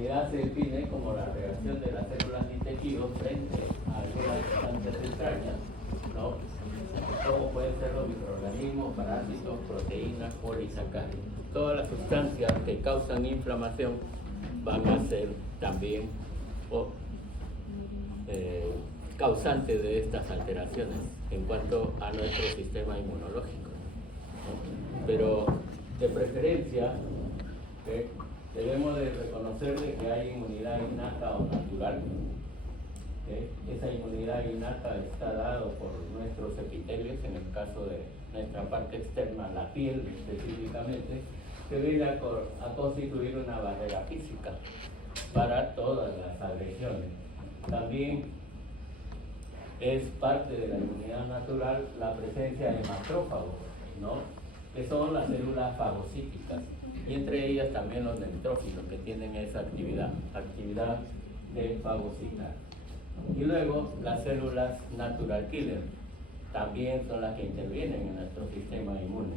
Se define como la reacción de las células y tejidos frente a algunas sustancias extrañas, ¿no? Como pueden ser los microorganismos, parásitos, proteínas, polisacáridos. Todas las sustancias que causan inflamación van a ser también causantes de estas alteraciones en cuanto a nuestro sistema inmunológico, ¿no? Pero de preferencia, debemos de reconocer de que hay inmunidad innata o natural. Esa inmunidad innata está dada por nuestros epitelios, en el caso de nuestra parte externa, la piel específicamente, que viene a constituir una barrera física para todas las agresiones. También es parte de la inmunidad natural la presencia de macrófagos, ¿no? Que son las células fagocíticas, y entre ellas también los neutrófilos, que tienen esa actividad de fagocitar. Y luego las células natural killer también son las que intervienen en nuestro sistema inmune,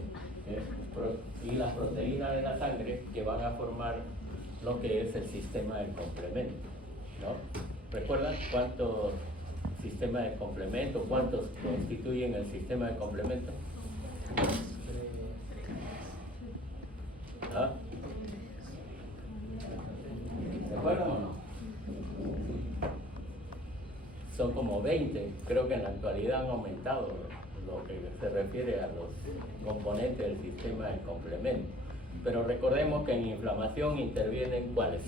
y las proteínas de la sangre que van a formar lo que es el sistema de complemento, ¿no? ¿Recuerdan cuántos sistemas de complemento, cuántos constituyen el sistema de complemento? ¿Ah? ¿Se acuerdan o no? Son como 20, creo que en la actualidad han aumentado lo que se refiere a los componentes del sistema de complemento. Pero recordemos que en inflamación intervienen ¿cuáles?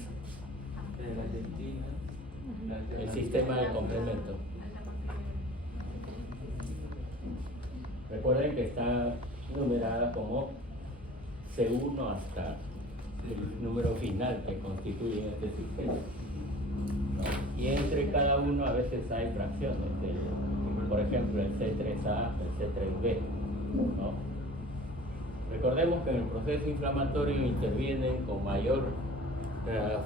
El sistema de complemento. Recuerden que está numerada como C1 hasta el número final que constituye este sistema, ¿no? Y entre cada uno a veces hay fracciones, por ejemplo el C3A, el C3B, ¿no? Recordemos que en el proceso inflamatorio intervienen con mayor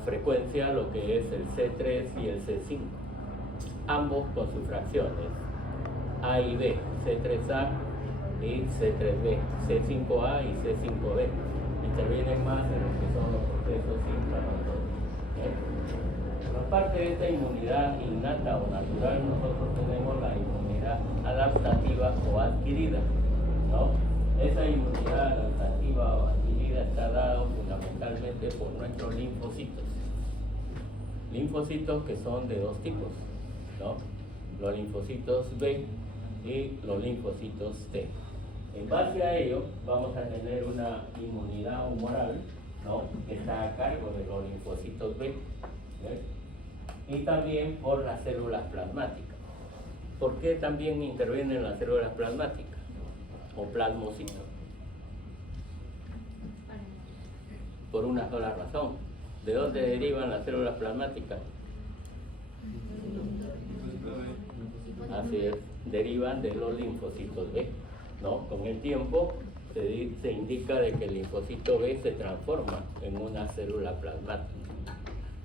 frecuencia lo que es el C3 y el C5, ambos con sus fracciones A y B, C3A y C3B, C5A y C5B. Intervienen más en lo que son los procesos inflamatorios. Aparte de esta inmunidad innata o natural, nosotros tenemos la inmunidad adaptativa o adquirida, ¿no? Esa inmunidad adaptativa o adquirida está dada fundamentalmente por nuestros linfocitos. Linfocitos que son de dos tipos, ¿no? Los linfocitos B y los linfocitos T. En base a ello, vamos a tener una inmunidad humoral, ¿no? Que está a cargo de los linfocitos B, y también por las células plasmáticas. ¿Por qué también intervienen las células plasmáticas o plasmocitos? Por una sola razón. ¿De dónde derivan las células plasmáticas? Así es, derivan de los linfocitos B, ¿no? Con el tiempo se indica de que el linfocito B se transforma en una célula plasmática.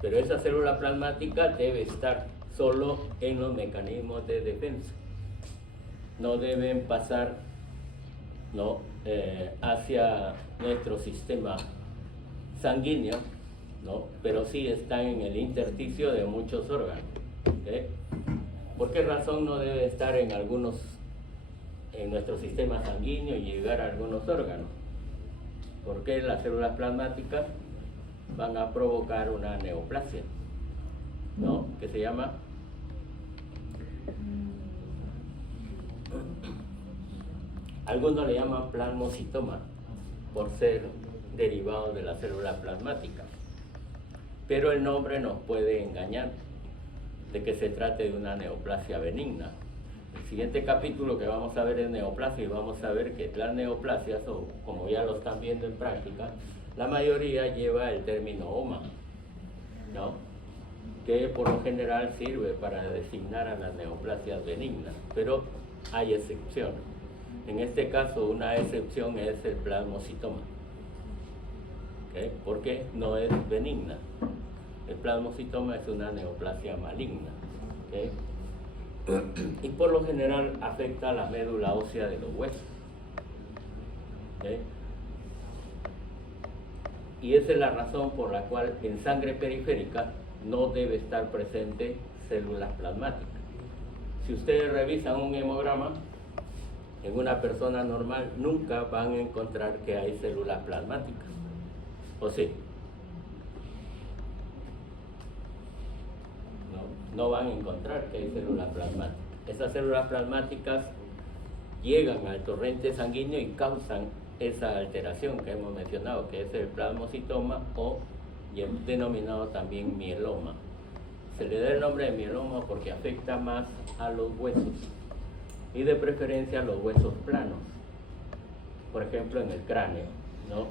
Pero esa célula plasmática debe estar solo en los mecanismos de defensa. No deben pasar, ¿no? Hacia nuestro sistema sanguíneo, ¿no? Pero sí están en el intersticio de muchos órganos. ¿Por qué razón no debe estar en nuestro sistema sanguíneo y llegar a algunos órganos? Porque las células plasmáticas van a provocar una neoplasia, ¿no? Que se llama algunos le llaman plasmocitoma por ser derivado de la célula plasmática, pero el nombre nos puede engañar de que se trate de una neoplasia benigna. El siguiente capítulo que vamos a ver es neoplasia, y vamos a ver que las neoplasias, o como ya lo están viendo en práctica, la mayoría lleva el término OMA, ¿no? Que por lo general sirve para designar a las neoplasias benignas, pero hay excepciones. En este caso, una excepción es el plasmocitoma, porque no es benigna. El plasmocitoma es una neoplasia maligna, y por lo general afecta a la médula ósea de los huesos. Y esa es la razón por la cual en sangre periférica no debe estar presente células plasmáticas. Si ustedes revisan un hemograma, en una persona normal nunca van a encontrar que hay células plasmáticas. ¿O sí? No van a encontrar que hay células plasmáticas. Esas células plasmáticas llegan al torrente sanguíneo y causan esa alteración que hemos mencionado, que es el plasmocitoma o denominado también mieloma. Se le da el nombre de mieloma porque afecta más a los huesos y de preferencia a los huesos planos, por ejemplo en el cráneo, ¿no?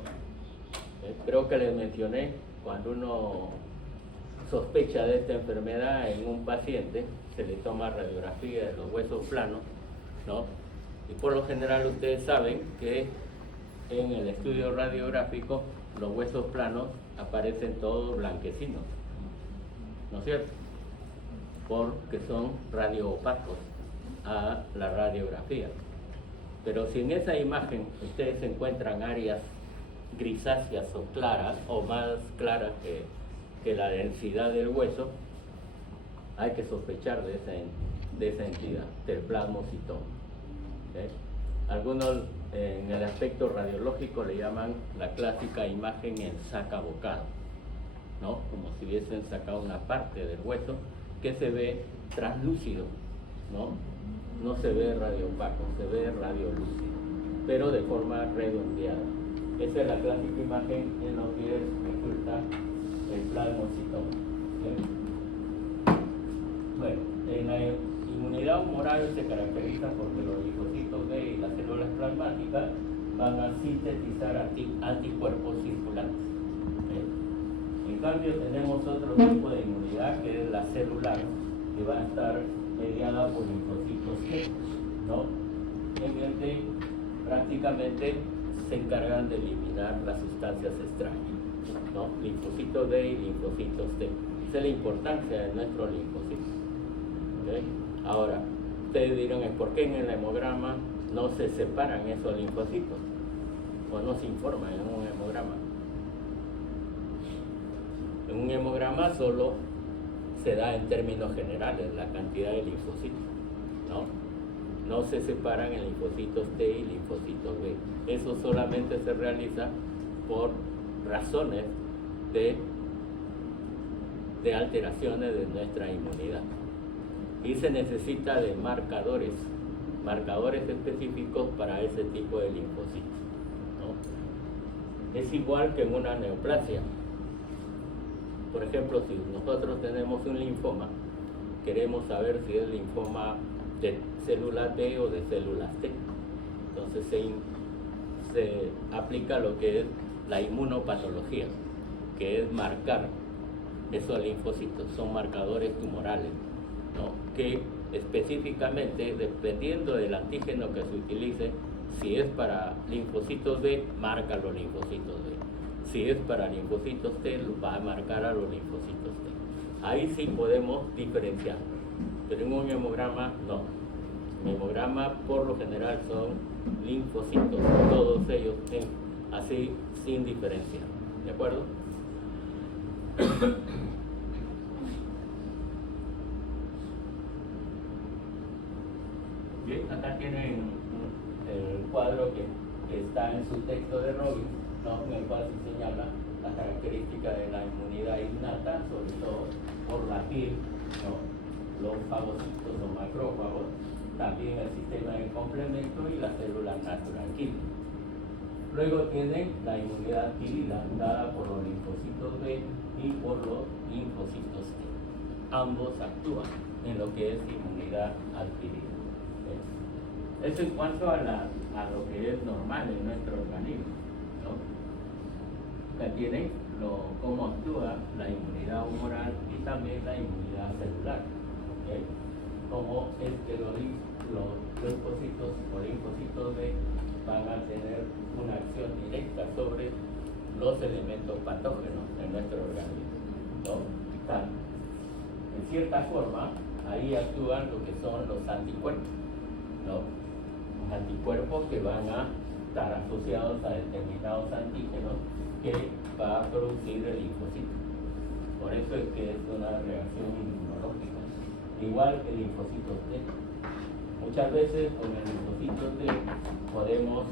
Creo que les mencioné, cuando uno sospecha de esta enfermedad en un paciente, se le toma radiografía de los huesos planos, ¿no? Y por lo general ustedes saben que en el estudio radiográfico los huesos planos aparecen todos blanquecinos, ¿no es cierto? Porque son radioopacos a la radiografía. Pero si en esa imagen ustedes encuentran áreas grisáceas o claras, o más claras que la densidad del hueso, hay que sospechar de esa entidad, del plasmocitoma. Algunos en el aspecto radiológico le llaman la clásica imagen en sacabocado, ¿no? Como si hubiesen sacado una parte del hueso que se ve translúcido, ¿no? No se ve radiopaco, se ve radiolúcido, pero de forma redondeada. Esa es la clásica imagen en lo que resulta el plasmocitoma. Bueno, en la inmunidad humoral se caracteriza porque los linfocitos B y las células plasmáticas van a sintetizar anticuerpos circulantes. En cambio tenemos otro tipo de inmunidad que es la celular, que va a estar mediada por linfocitos T, ¿no? En el que prácticamente se encargan de eliminar las sustancias extrañas, ¿no? Linfocitos D y linfocitos T. Esa es la importancia de nuestros linfocitos. ¿Okay? Ahora, ustedes dirán, ¿por qué en el hemograma no se separan esos linfocitos? O no se informa en un hemograma. En un hemograma solo se da en términos generales la cantidad de linfocitos, ¿no? No se separan en linfocitos T y linfocitos B. Eso solamente se realiza por razones de alteraciones de nuestra inmunidad. Y se necesita de marcadores específicos para ese tipo de linfocitos, ¿no? Es igual que en una neoplasia. Por ejemplo, si nosotros tenemos un linfoma, queremos saber si es linfoma de células B o de células T. Entonces se aplica lo que es la inmunopatología, que es marcar esos linfocitos. Son marcadores tumorales, ¿no? Que específicamente, dependiendo del antígeno que se utilice, si es para linfocitos B, marca los linfocitos B. Si es para linfocitos T, va a marcar a los linfocitos T. Ahí sí podemos diferenciar, pero en un hemograma no. En hemograma por lo general son linfocitos, todos ellos así sin diferenciar, ¿de acuerdo? Bien, acá tienen el cuadro que está en su texto de Robbins, ¿no? En el cual se señala la característica de la inmunidad innata, sobre todo por la piel, ¿no? Los fagocitos o macrófagos, también el sistema de complemento y las células natural killer. Luego tienen la inmunidad adquirida, dada por los linfocitos B y por los linfocitos T. Ambos actúan en lo que es inmunidad adquirida. Eso en cuanto a lo que es normal en nuestro organismo, ¿no? Acá tienen cómo actúa la inmunidad humoral y también la inmunidad celular. Cómo es que los leucocitos o linfocitos B van a tener una acción directa sobre los elementos patógenos en nuestro organismo, ¿no? En cierta forma, ahí actúan lo que son los anticuerpos, ¿no? Los anticuerpos que van a estar asociados a determinados antígenos que va a producir el linfocito. Por eso es que es una reacción inmunológica, igual que el linfocito T. Muchas veces con el linfocito T podemos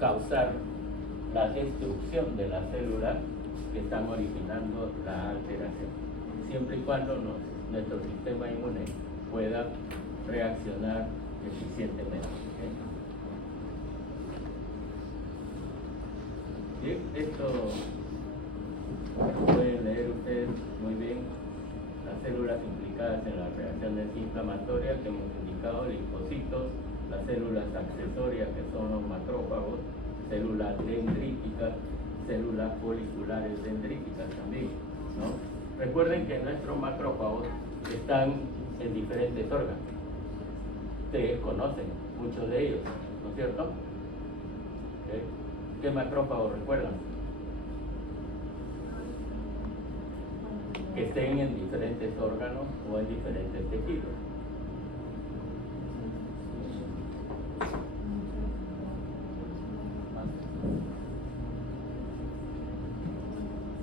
causar la destrucción de las células que están originando la alteración, siempre y cuando nuestro sistema inmune pueda reaccionar eficientemente. Bien, esto pueden leer ustedes muy bien las células implicadas en las reacciones inflamatorias que hemos indicado: linfocitos, las células accesorias que son los macrófagos, células dendríticas, células foliculares dendríticas también, ¿no? Recuerden que nuestros macrófagos están en diferentes órganos. Ustedes conocen muchos de ellos, ¿no es cierto? ¿Okay? ¿Qué macrófagos recuerdan? Que estén en diferentes órganos o en diferentes tejidos.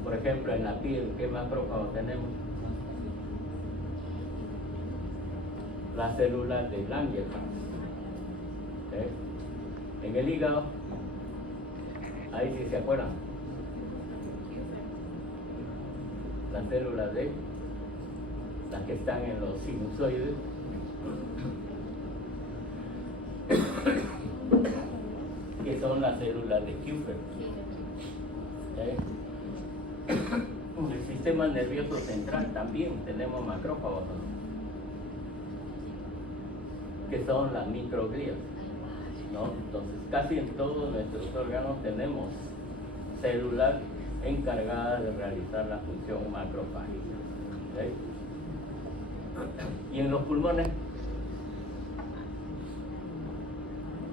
Por ejemplo, en la piel, ¿qué macrófagos tenemos? Las células de Langerhans. ¿Okay? En el hígado, ahí sí se acuerdan. Las células de, las que están en los sinusoides, que son las células de Kupffer. ¿Okay? En el sistema nervioso central también tenemos macrófagos, ¿no? Que son las microglías, ¿no? Entonces, casi en todos nuestros órganos tenemos células encargadas de realizar la función macrofágica. ¿Okay? Y en los pulmones,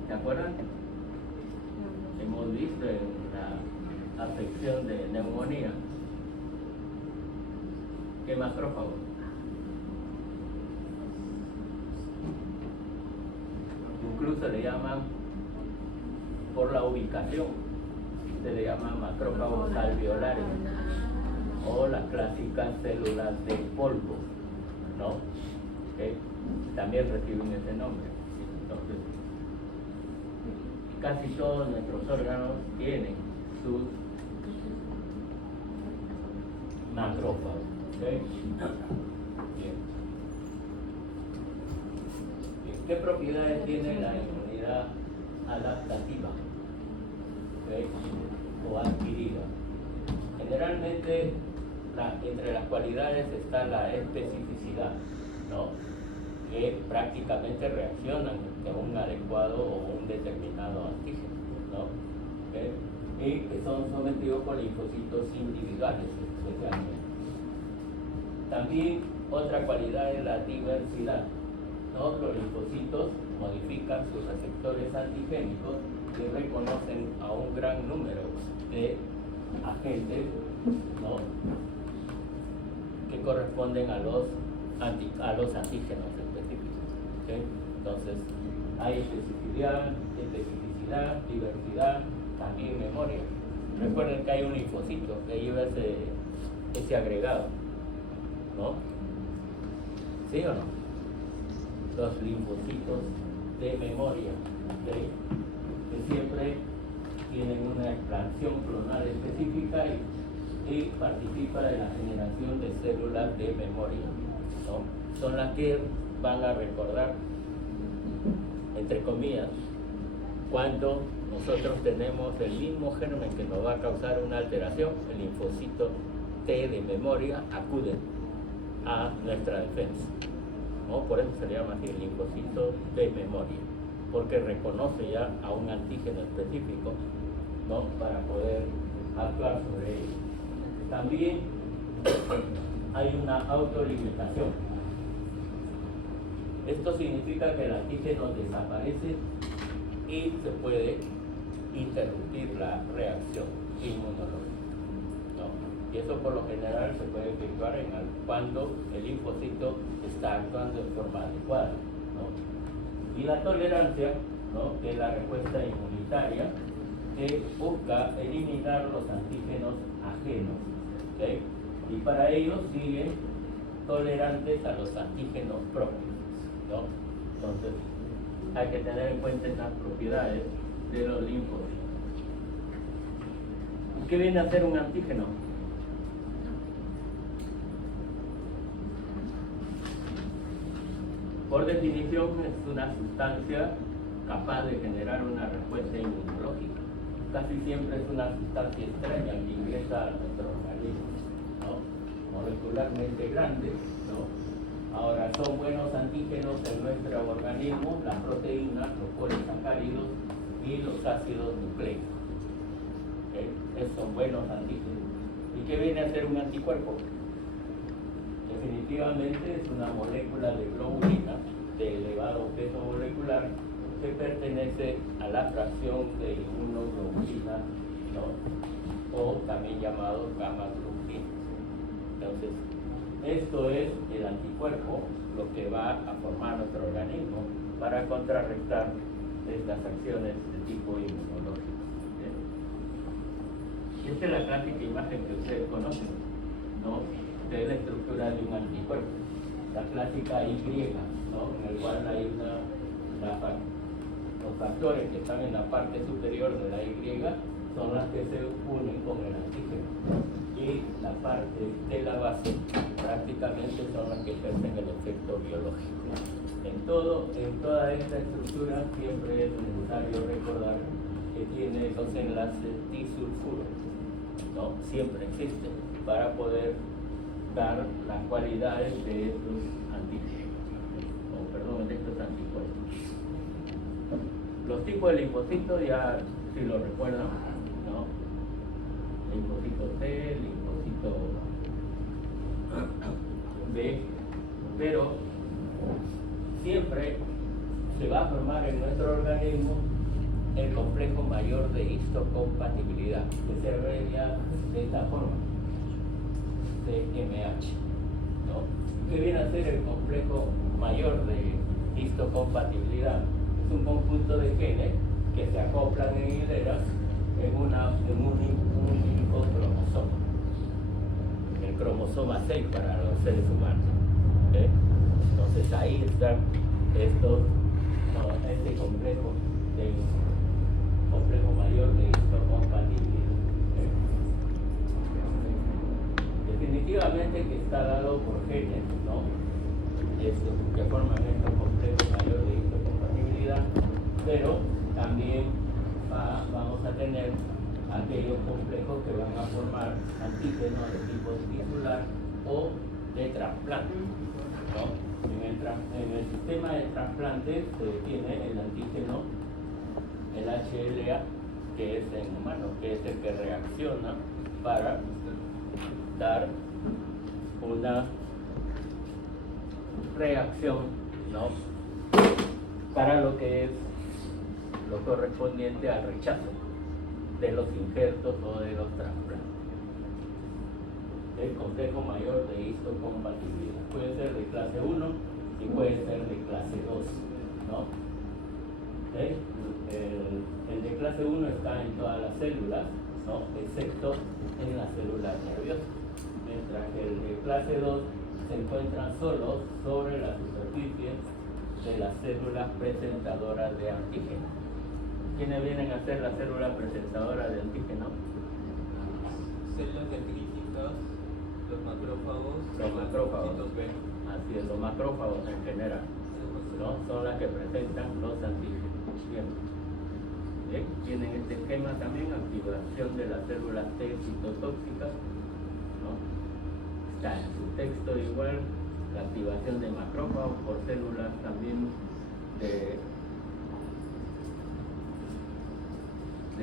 ¿se acuerdan? Hemos visto en la afección de neumonía, ¿qué macrófago? Incluso le llaman, por la ubicación, se le llaman macrófagos alveolares o las clásicas células de polvo, ¿no? ¿Okay? También reciben ese nombre. Entonces, casi todos nuestros órganos tienen sus macrófagos. ¿Okay? Bien. ¿Qué propiedades tiene la inmunidad adaptativa? ¿Okay? O adquirida? Generalmente, entre las cualidades está la especificidad, ¿no? Que prácticamente reaccionan ante un adecuado o un determinado antígeno, ¿no? ¿Okay? Y que son sometidos por linfocitos individuales, especialmente. También otra cualidad es la diversidad, ¿no? Los linfocitos modifican sus receptores antigénicos y reconocen a un gran número de agentes, ¿no? Que corresponden a los antígenos específicos. ¿Okay? Entonces, hay especificidad, diversidad, también memoria. Recuerden que hay un linfocito que lleva ese agregado, ¿no? ¿Sí o no? Los linfocitos de memoria, ¿okay? Que siempre tienen una expansión clonal específica y participa de la generación de células de memoria, ¿no? Son las que van a recordar, entre comillas, cuando nosotros tenemos el mismo germen que nos va a causar una alteración, el linfocito T de memoria acude a nuestra defensa, ¿no? Por eso se le llama así el linfocito de memoria, porque reconoce ya a un antígeno específico, ¿no? Para poder actuar sobre ello. También hay una autolimitación. Esto significa que el antígeno desaparece y se puede interrumpir la reacción inmunológica, ¿no? Y eso por lo general se puede efectuar cuando el linfocito está actuando de forma adecuada, ¿no? Y la tolerancia, ¿no? Que es la respuesta inmunitaria, que busca eliminar los antígenos ajenos, ¿okay? Y para ello siguen tolerantes a los antígenos propios, ¿no? Entonces hay que tener en cuenta estas propiedades de los linfocitos. ¿Qué viene a ser un antígeno? Por definición es una sustancia capaz de generar una respuesta inmunológica. Casi siempre es una sustancia extraña que ingresa a nuestro organismo, ¿no? Molecularmente grande, ¿no? Ahora, son buenos antígenos en nuestro organismo las proteínas, los polisacáridos y los ácidos nucleicos. ¿Okay? Esos son buenos antígenos. ¿Y qué viene a ser un anticuerpo? Definitivamente es una molécula de globulina de elevado peso molecular que pertenece a la fracción de inmunoglobulina, ¿no? O también llamado gamma-globulina. Entonces, esto es el anticuerpo, lo que va a formar nuestro organismo para contrarrestar estas acciones de tipo inmunológico. ¿Sí? Esta es la clásica imagen que ustedes conocen, ¿no? De la estructura de un anticuerpo, la clásica Y, ¿no? En el cual hay los factores que están en la parte superior de la Y son las que se unen con el antígeno, y la parte de la base prácticamente son las que ejercen el efecto biológico. En toda esta estructura siempre es necesario recordar que tiene los enlaces disulfuro, ¿no? Siempre existen para poder dar las cualidades de estos antígenos, de estos anticuerpos. Los tipos de linfocitos ya si lo recuerdan, ¿no? Linfocito T, linfocito B, pero siempre se va a formar en nuestro organismo el complejo mayor de histocompatibilidad, que se abrevia de esta forma, CMH, ¿no? ¿Qué viene a ser el complejo mayor de histocompatibilidad? Es un conjunto de genes que se acoplan en hileras en un único cromosoma, el cromosoma 6 para los seres humanos, ¿okay? Entonces ahí están este complejo mayor de histocompatibilidad, ¿okay? Definitivamente que está dado por genes, ¿no? Que forman este complejo mayor de histocompatibilidad, pero también vamos a tener aquellos complejos que van a formar antígenos de tipo tisular o de trasplante, ¿no? En el sistema de trasplante se tiene el antígeno, el HLA, que es en humano, que es el que reacciona para dar una reacción, ¿no? Para lo que es lo correspondiente al rechazo de los injertos o de los trasplantes. El complejo mayor de histocompatibilidad puede ser de clase 1 y puede ser de clase 2, ¿no? ¿Okay? El de clase 1 está en todas las células, ¿no? Excepto en las células nerviosas, mientras que el de clase 2 se encuentran solos sobre la superficie de las células presentadoras de antígeno. ¿Quiénes vienen a ser las células presentadoras de antígeno? Células dendríticas, los macrófagos, los macrófagos. B. Así es, los macrófagos en general, ¿no? Son las que presentan los antígenos. Bien. Tienen este esquema también, activación de las células T citotóxicas, ¿no? Está en su texto igual, la activación de macrófagos por células también de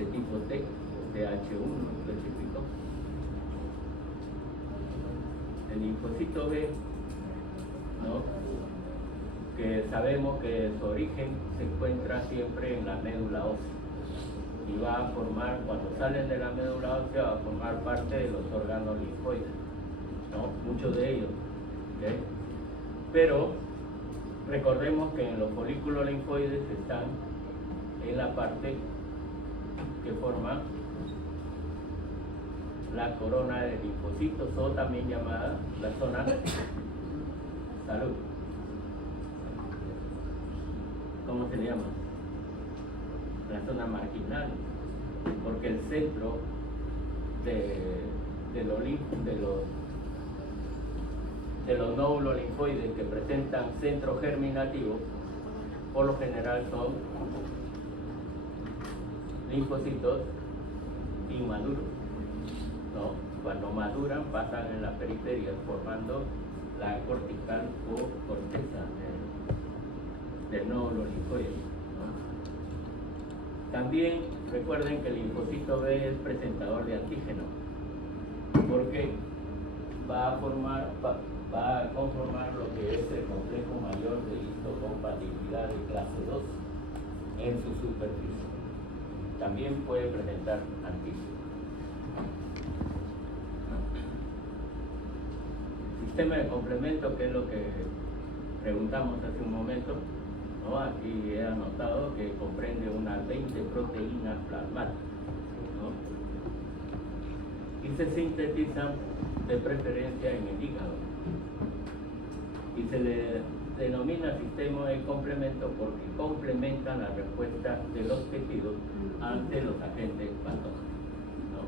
tipo T, de H1 específico. El linfocito B, ¿no? Que sabemos que su origen se encuentra siempre en la médula ósea y va a formar, cuando salen de la médula ósea, va a formar parte de los órganos linfoides, ¿no? Muchos de ellos, ¿okay? Pero recordemos que en los folículos linfoides están en la parte que forman la corona de linfocitos, o también llamada la zona salud. ¿Cómo se llama? La zona marginal, porque el centro de los nódulos linfoides que presentan centro germinativo, por lo general son linfocitos inmaduros, ¿no? Cuando maduran pasan en la periferia formando la cortical o corteza del nódulo linfoide, ¿no? También recuerden que el linfocito B es presentador de antígeno, porque va a conformar lo que es el complejo mayor de histocompatibilidad de clase 2 en su superficie. También puede presentar antígeno. Sistema de complemento, que es lo que preguntamos hace un momento, ¿no? Aquí he anotado que comprende unas 20 proteínas plasmáticas, ¿no? Y se sintetizan de preferencia en el hígado. Y se le denomina sistema de complemento porque complementan la respuesta de los tejidos ante los agentes patógenos, ¿no?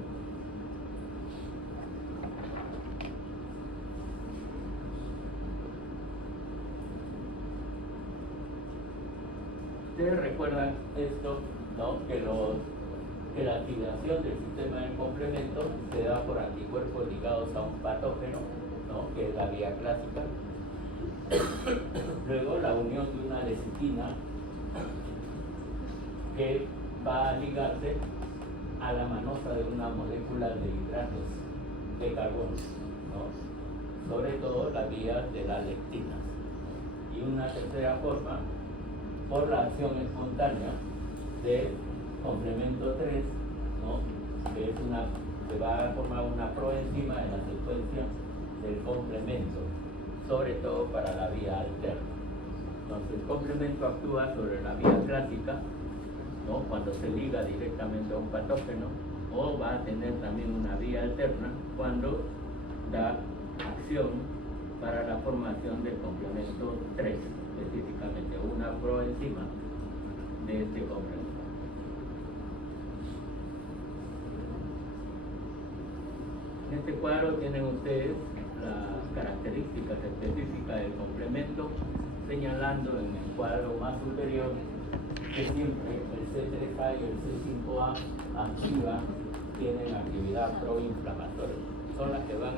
Ustedes recuerdan esto, ¿no? Que la activación del sistema de complemento se da por anticuerpos ligados a un patógeno, ¿no? Que es la vía clásica. Luego la unión de una lecitina que va a ligarse a la manosa de una molécula de hidratos de carbono, ¿no? Sobre todo la vía de las lectinas. Y una tercera forma, por la acción espontánea del complemento 3, ¿no? Que va a formar una proenzima en la secuencia del complemento, sobre todo para la vía alterna. Entonces el complemento actúa sobre la vía clásica, ¿no? Cuando se liga directamente a un patógeno, o va a tener también una vía alterna cuando da acción para la formación del complemento 3, específicamente una proenzima de este complemento. En este cuadro tienen ustedes las características específicas del complemento, señalando en el cuadro más superior que siempre el C3A y el C5A activa, tienen actividad proinflamatoria. Son las que van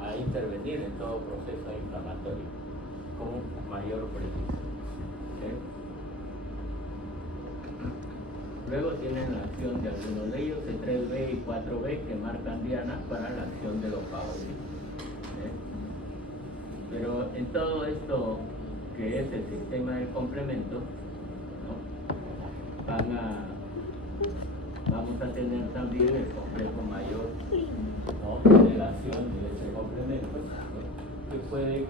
a intervenir en todo proceso inflamatorio con mayor precisión. Luego tienen la acción de algunos de ellos, C3B y 4B, que marcan dianas para la acción de los favoritos. Pero en todo esto que es el sistema de complemento, ¿no? Vamos a tener también el complejo mayor, ¿no? De la acción de ese complemento, que puede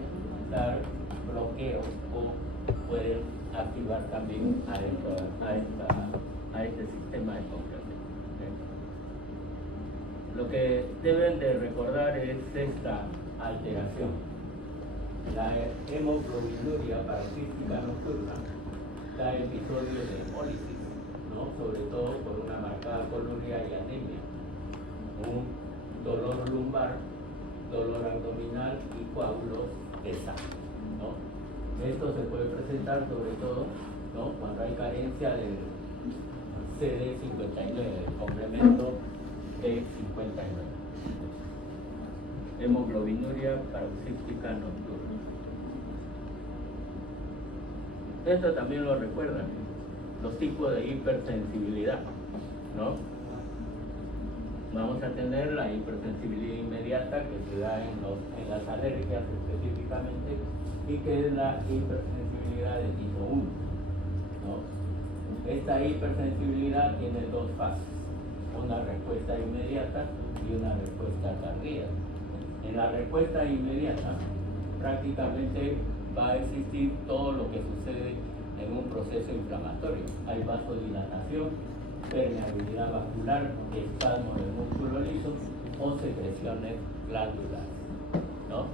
dar bloqueo o puede activar también a este sistema de complemento. Lo que deben de recordar es esta alteración. La hemoglobinuria paroxística nocturna da episodios de hemólisis, ¿no? Sobre todo por una marcada coluria y anemia, un dolor lumbar, dolor abdominal y coágulos de sangre, ¿no? Esto se puede presentar sobre todo, ¿no? Cuando hay carencia del CD59, el complemento D59. Hemoglobinuria paroxística nocturna. Esto también lo recuerdan, los tipos de hipersensibilidad, ¿no? Vamos a tener la hipersensibilidad inmediata, que se da en las alergias específicamente, y que es la hipersensibilidad de tipo 1, ¿no? Esta hipersensibilidad tiene dos fases, una respuesta inmediata y una respuesta tardía. En la respuesta inmediata prácticamente va a existir todo lo que sucede en un proceso inflamatorio. Hay vasodilatación, permeabilidad vascular, espasmos del músculo liso o secreciones glandulares, ¿no?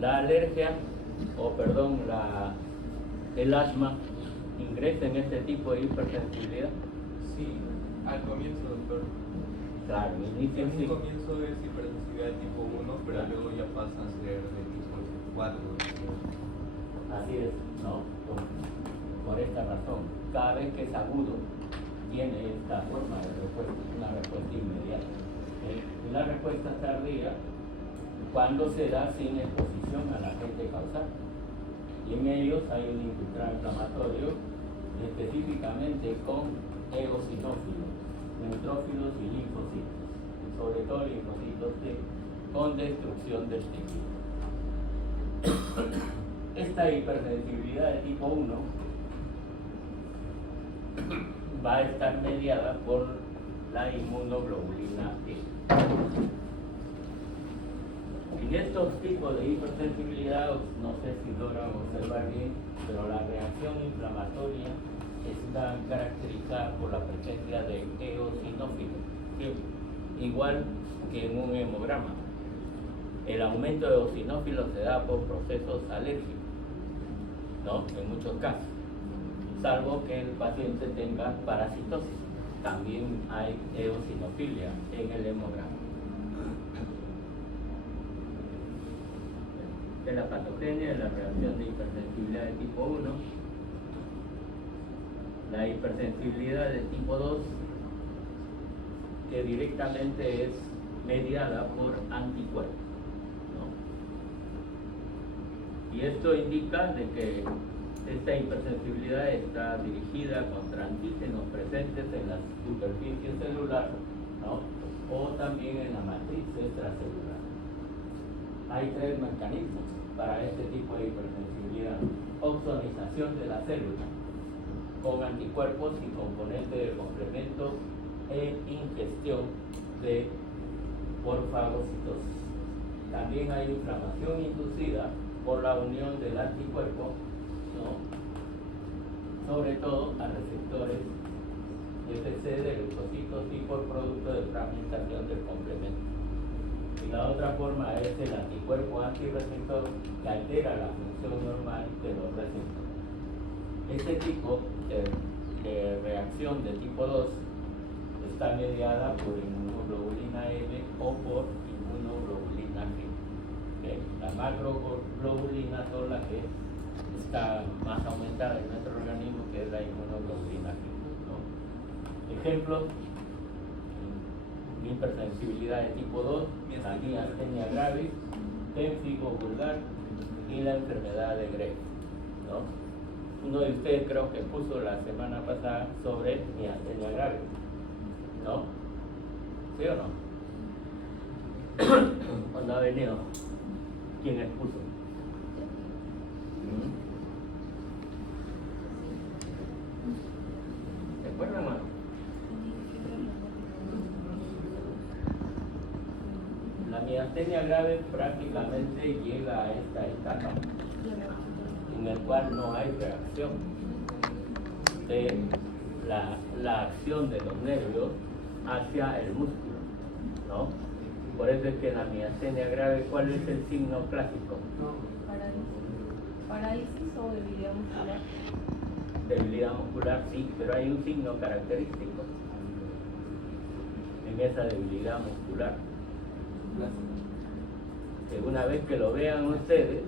La alergia, el asma, ingresa en este tipo de hipersensibilidad. Sí, al comienzo, doctor. Claro, inicio En sí. un comienzo es hipersensibilidad de tipo 1, pero luego ya pasa a ser de tipo 4. Así es, ¿no? Por esta razón, cada vez que es agudo, tiene esta forma de respuesta, una respuesta inmediata. La respuesta tardía cuando se da sin exposición al agente causal. Y en ellos hay un infiltrado inflamatorio específicamente con eosinófilos, neutrófilos y linfocitos, sobre todo linfocitos con destrucción del tejido. Esta hipersensibilidad de tipo 1 va a estar mediada por la inmunoglobulina E. En estos tipos de hipersensibilidad, no sé si logran observar bien, pero la reacción inflamatoria está caracterizada por la presencia de eosinófilos, ¿sí? Igual que en un hemograma. El aumento de eosinófilos se da por procesos alérgicos, ¿no? En muchos casos, salvo que el paciente tenga parasitosis. También hay eosinofilia en el hemograma. De la patogenia de la reacción de hipersensibilidad de tipo 1, la hipersensibilidad de tipo 2, que directamente es mediada por anticuerpos, ¿no? Y esto indica de que esta hipersensibilidad está dirigida contra antígenos presentes en la superficie celular, ¿no? O también en la matriz extracelular. Hay tres mecanismos para este tipo de hipersensibilidad: opsonización de la célula con anticuerpos y componente de complemento e ingestión por fagocitosis. También hay inflamación inducida por la unión del anticuerpo, ¿no?, sobre todo a receptores FC de leucocitos y por producto de fragmentación del complemento. Y la otra forma es el anticuerpo antirreceptor, que altera la función normal de los receptores. Este tipo de reacción de tipo 2 está mediada por inmunoglobulina M o por inmunoglobulina G. ¿Okay? Las macroglobulinas son las que está más aumentada en nuestro organismo, que es la inmunoglobulina G, ¿no? Ejemplos: hipersensibilidad de tipo 2, la miastenia gravis, pénfigo vulgar y la enfermedad de Gray, ¿no? Uno de ustedes creo que puso la semana pasada sobre miastenia gravis, ¿no? ¿Sí o no? ¿Cuándo ha venido? ¿Quién expuso? ¿Se acuerdan, no? La miastenia grave prácticamente llega a esta etapa en el cual no hay reacción de la acción de los nervios hacia el músculo, ¿no? Por eso es que en la miastenia grave, ¿cuál es el signo clásico? Parálisis o debilidad muscular. Debilidad muscular, sí, pero hay un signo característico en esa debilidad muscular, que una vez que lo vean ustedes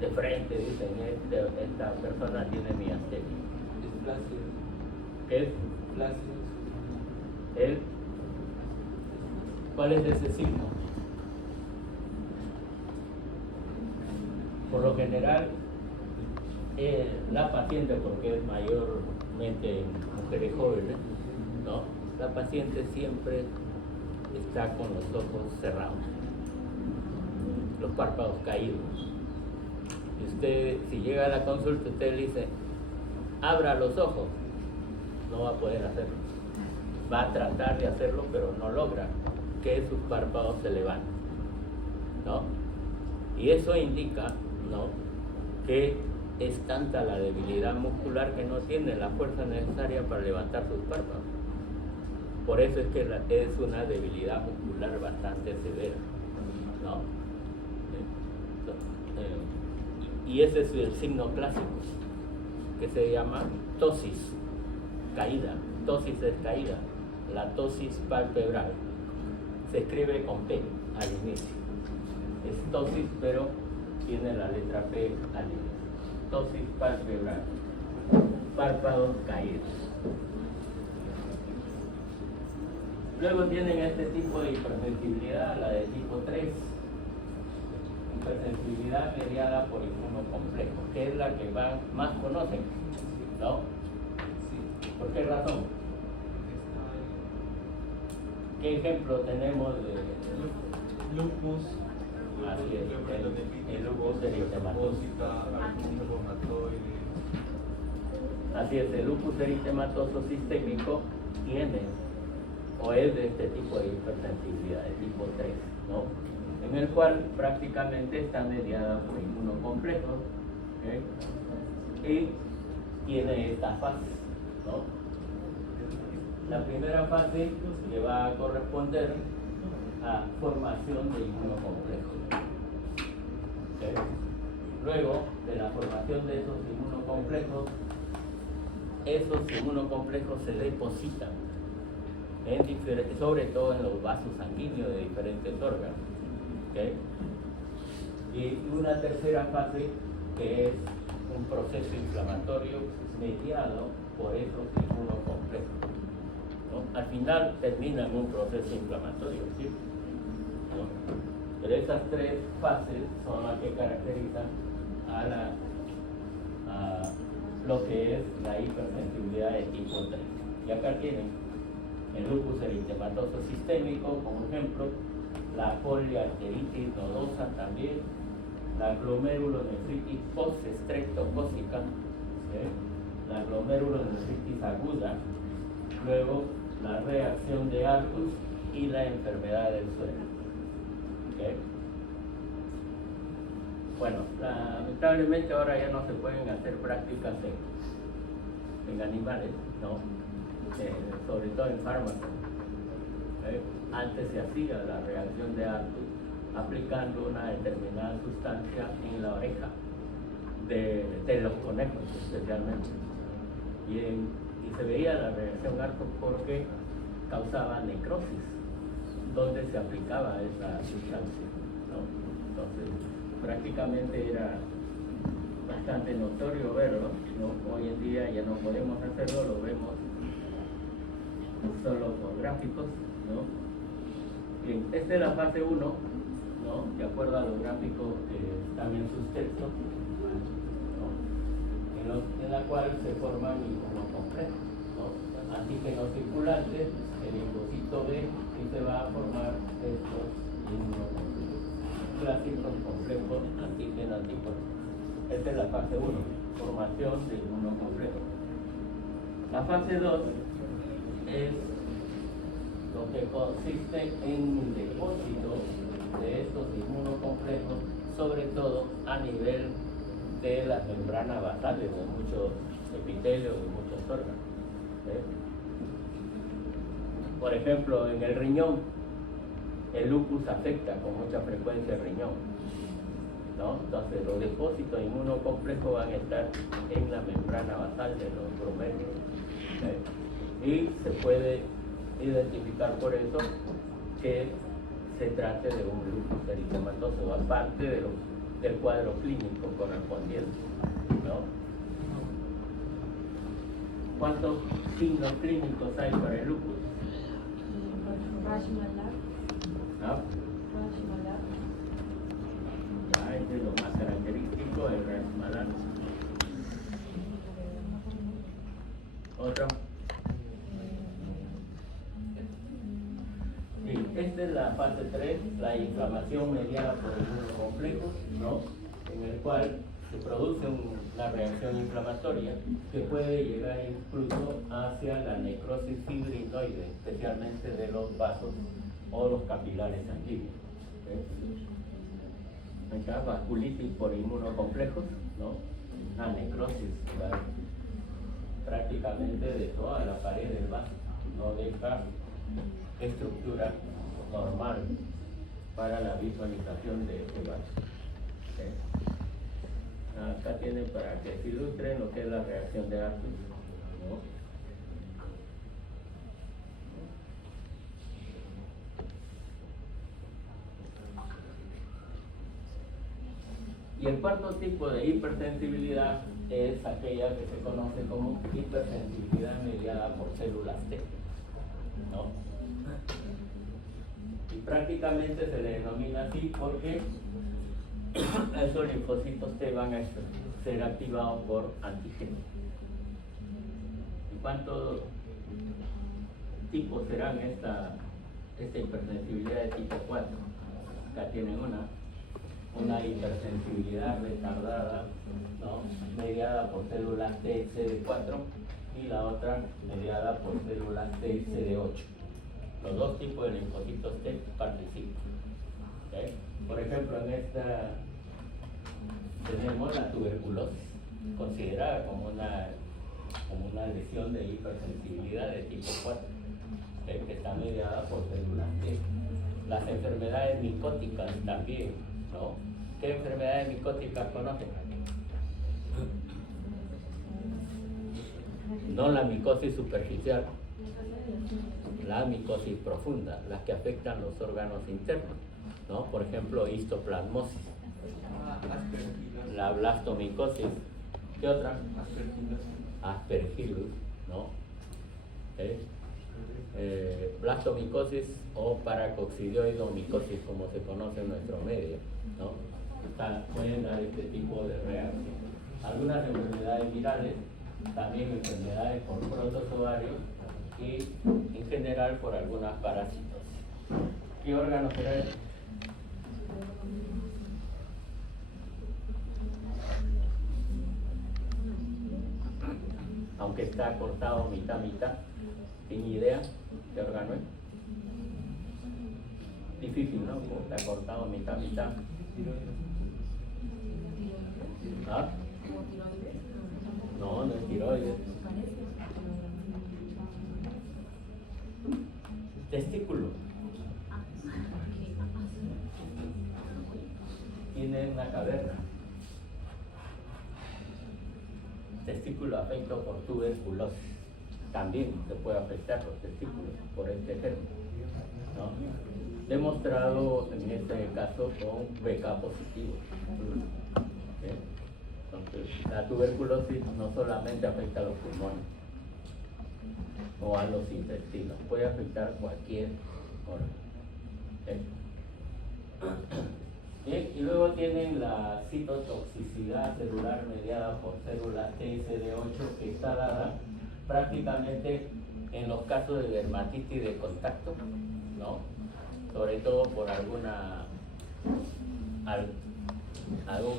de frente dicen: esta persona tiene miastenia. Es flácido. ¿Qué es? Flácido. ¿Cuál es ese signo? Por lo general, la paciente, porque es mayormente en mujeres jóvenes, ¿no?, la paciente siempre está con los ojos cerrados, los párpados caídos. Y usted, si llega a la consulta, usted le dice: abra los ojos, no va a poder hacerlo. Va a tratar de hacerlo, pero no logra que sus párpados se levanten, ¿no? Y eso indica, ¿no?, que es tanta la debilidad muscular que no tiene la fuerza necesaria para levantar sus párpados. Por eso es que es una debilidad muscular bastante severa, ¿no? Y ese es el signo clásico, que se llama ptosis, caída. Ptosis es caída, la ptosis palpebral. Se escribe con P al inicio. Es ptosis, pero tiene la letra P al inicio. Ptosis palpebral, párpados caídos. Luego tienen este tipo de hipersensibilidad, la de tipo 3, hipersensibilidad mediada por inmunocomplejo, que es la que más conocen, ¿no? ¿Por qué razón? ¿Qué ejemplo tenemos de lupus? Así es, el lupus eritematoso. Así es, el lupus eritematoso sistémico tiene o es de este tipo de hipersensibilidad, de tipo 3, ¿no? En el cual prácticamente está mediada por inmunocomplejos, y tiene esta fase, ¿no? La primera fase le va a corresponder a formación de inmunocomplejos. Luego de la formación de esos inmunocomplejos se depositan, sobre todo en los vasos sanguíneos de diferentes órganos. Y una tercera fase que es un proceso inflamatorio mediado por esos inmunocomplejos, ¿no? Al final termina en un proceso inflamatorio, ¿sí? ¿No? Pero esas tres fases son las que caracterizan a lo que es la hipersensibilidad de tipo 3. Y acá tienen el lupus eritematoso sistémico como ejemplo, la poliarteritis nodosa también, la glomerulonefritis postestreptocócica, la glomerulonefritis aguda, luego la reacción de Arcus y la enfermedad del sueño. Bueno, lamentablemente ahora ya no se pueden hacer prácticas en animales, ¿no? Sobre todo en fármacos. Antes se hacía la reacción de Arcus aplicando una determinada sustancia en la oreja de los conejos especialmente. Y se veía la reacción Arcus porque causaba necrosis donde se aplicaba esa sustancia, ¿no? Entonces prácticamente era bastante notorio verlo, ¿no? Hoy en día ya no podemos hacerlo, lo vemos solo con gráficos, ¿no? Bien, esta es la fase 1, ¿no? De acuerdo a los gráficos que están en sus textos, ¿no? En la cual se forman inmunocomplejos, ¿no? Antígenos circulantes, el linfocito B, y se va a formar estos inmunocomplejos clásicos complejos antígeno-antígeno. Esta es la fase 1, formación de inmunocomplejos. La fase 2 es lo que consiste en un depósito de estos inmunocomplejos, sobre todo a nivel de las membranas basales de muchos epitelios y muchos órganos. Por ejemplo, en el riñón, el lupus afecta con mucha frecuencia el riñón, ¿no? Entonces los depósitos inmunocomplejos van a estar en la membrana basal de los glomérulos, y se puede identificar por eso que se trate de un lupus eritematoso, aparte del cuadro clínico correspondiente, ¿no? ¿Cuántos signos clínicos hay para el lupus? ¿No? Este es lo más característico, el Rash Malan. Otro. Sí, esta es la fase 3, la inflamación mediada por inmunocomplejos, ¿no? En el cual se produce una reacción inflamatoria que puede llegar incluso hacia la necrosis fibrinoide, especialmente de los vasos o los capilares sanguíneos. Acá vasculitis por inmunocomplejos, ¿no? una necrosis, ¿verdad? Prácticamente de toda la pared del vaso, no deja estructura normal para la visualización de este vaso. ¿Okay? Acá tienen para que se ilustren lo que es la reacción de Arthur, ¿no? Y el cuarto tipo de hipersensibilidad es aquella que se conoce como hipersensibilidad mediada por células T, ¿no? Y prácticamente se le denomina así porque esos linfocitos T van a ser activados por antígenos. ¿Y cuántos tipos serán esta hipersensibilidad de tipo 4? Acá tienen una hipersensibilidad retardada, ¿no? Mediada por células T y CD4 y la otra mediada por células T y CD8. Los dos tipos de linfocitos T participan. ¿Okay? Por ejemplo, en esta tenemos la tuberculosis, considerada como una lesión de hipersensibilidad de tipo 4, ¿okay? Que está mediada por células T. Las enfermedades micóticas también, ¿no? ¿Qué enfermedades micóticas conocen? No la micosis superficial, la micosis profunda, las que afectan los órganos internos, ¿no? Por ejemplo, histoplasmosis, la blastomicosis, ¿qué otra? Aspergillus, ¿no? Blastomicosis o paracoccidioidomicosis, como se conoce en nuestro medio, ¿no? Pueden dar este tipo de reacción. Algunas enfermedades virales, también enfermedades por protozoarios y en general por algunas parásitos. ¿Qué órgano será este? Aunque está cortado mitad, ¿tiene idea qué órgano es? Difícil, ¿no? Porque está cortado mitad. ¿Ah? No, no es tiroides. Testículo. Tiene una caverna. Testículo afectado por tuberculosis. También se puede afectar los testículos por este germen, ¿no? Demostrado en este caso con BK positivo. ¿Sí? Entonces, la tuberculosis no solamente afecta a los pulmones o a los intestinos, puede afectar cualquier órgano. ¿Sí? Bien, y luego tienen la citotoxicidad celular mediada por células T y CD8, que está dada prácticamente en los casos de dermatitis de contacto, ¿no? Sobre todo por algún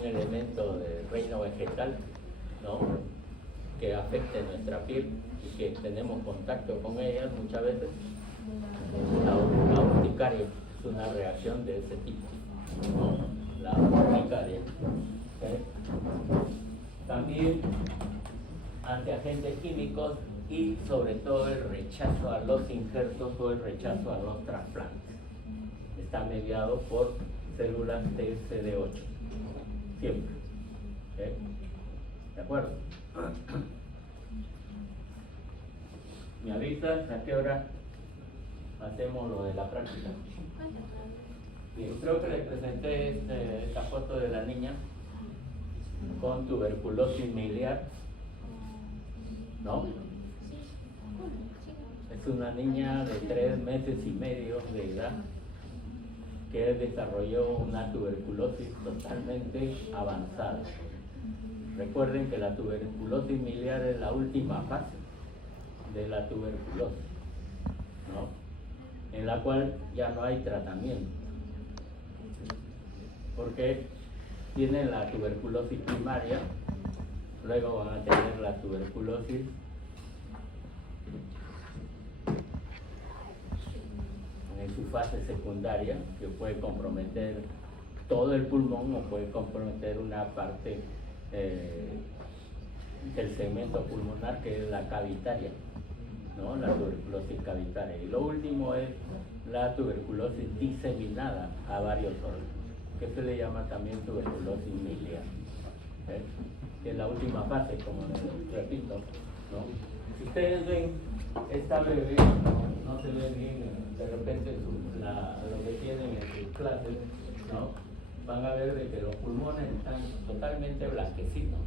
elemento de reino vegetal, ¿no? Que afecte nuestra piel y que tenemos contacto con ellas muchas veces. La urticaria es una reacción de ese tipo, ¿no? La urticaria. ¿Okay? También ante agentes químicos y sobre todo el rechazo a los injertos o el rechazo a los trasplantes. Está mediado por células TCD8, siempre. ¿Okay? ¿De acuerdo? ¿Me avisas a qué hora hacemos lo de la práctica? Bien, creo que les presenté esta foto de la niña con tuberculosis miliar, ¿no? Es una niña de 3 meses y medio de edad que desarrolló una tuberculosis totalmente avanzada. Recuerden que la tuberculosis miliar es la última fase de la tuberculosis, ¿no? En la cual ya no hay tratamiento, porque tienen la tuberculosis primaria, luego van a tener la tuberculosis en su fase secundaria, que puede comprometer todo el pulmón o puede comprometer una parte del segmento pulmonar, que es la cavitaria, ¿no? La tuberculosis cavitaria. Y lo último es la tuberculosis diseminada a varios órganos, que se le llama también tuberculosis miliar, que es la última fase, como les repito, ¿no? Si ustedes ven esta bebé, no se ve bien de repente lo que tienen en sus clases, ¿no? Van a ver de que los pulmones están totalmente blanquecinos,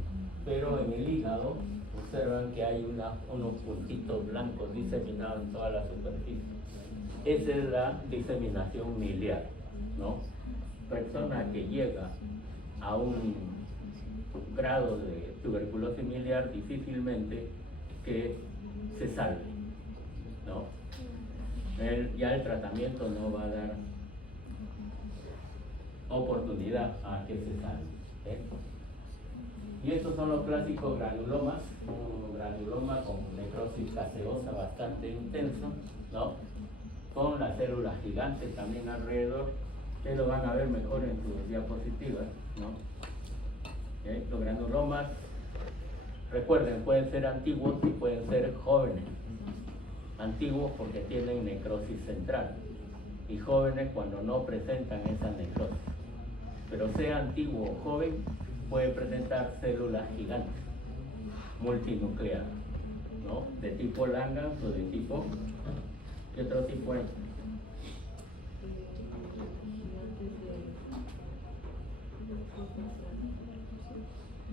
pero en el hígado observan que hay unos puntitos blancos diseminados en toda la superficie. Esa es la diseminación miliar, ¿no? Persona que llega a un grado de tuberculosis miliar difícilmente que se salve, ¿no? Ya el tratamiento no va a dar oportunidad a que se salve, ¿eh? Y estos son los clásicos granulomas, un granuloma con necrosis gaseosa bastante intenso, ¿no? Con las células gigantes también alrededor, que lo van a ver mejor en sus diapositivas, ¿no? Los granulomas, recuerden, pueden ser antiguos y pueden ser jóvenes. Antiguos porque tienen necrosis central y jóvenes cuando no presentan esa necrosis. Pero sea antiguo o joven, puede presentar células gigantes, multinucleadas, ¿no? De tipo Langhans o de tipo, ¿qué otro tipo hay?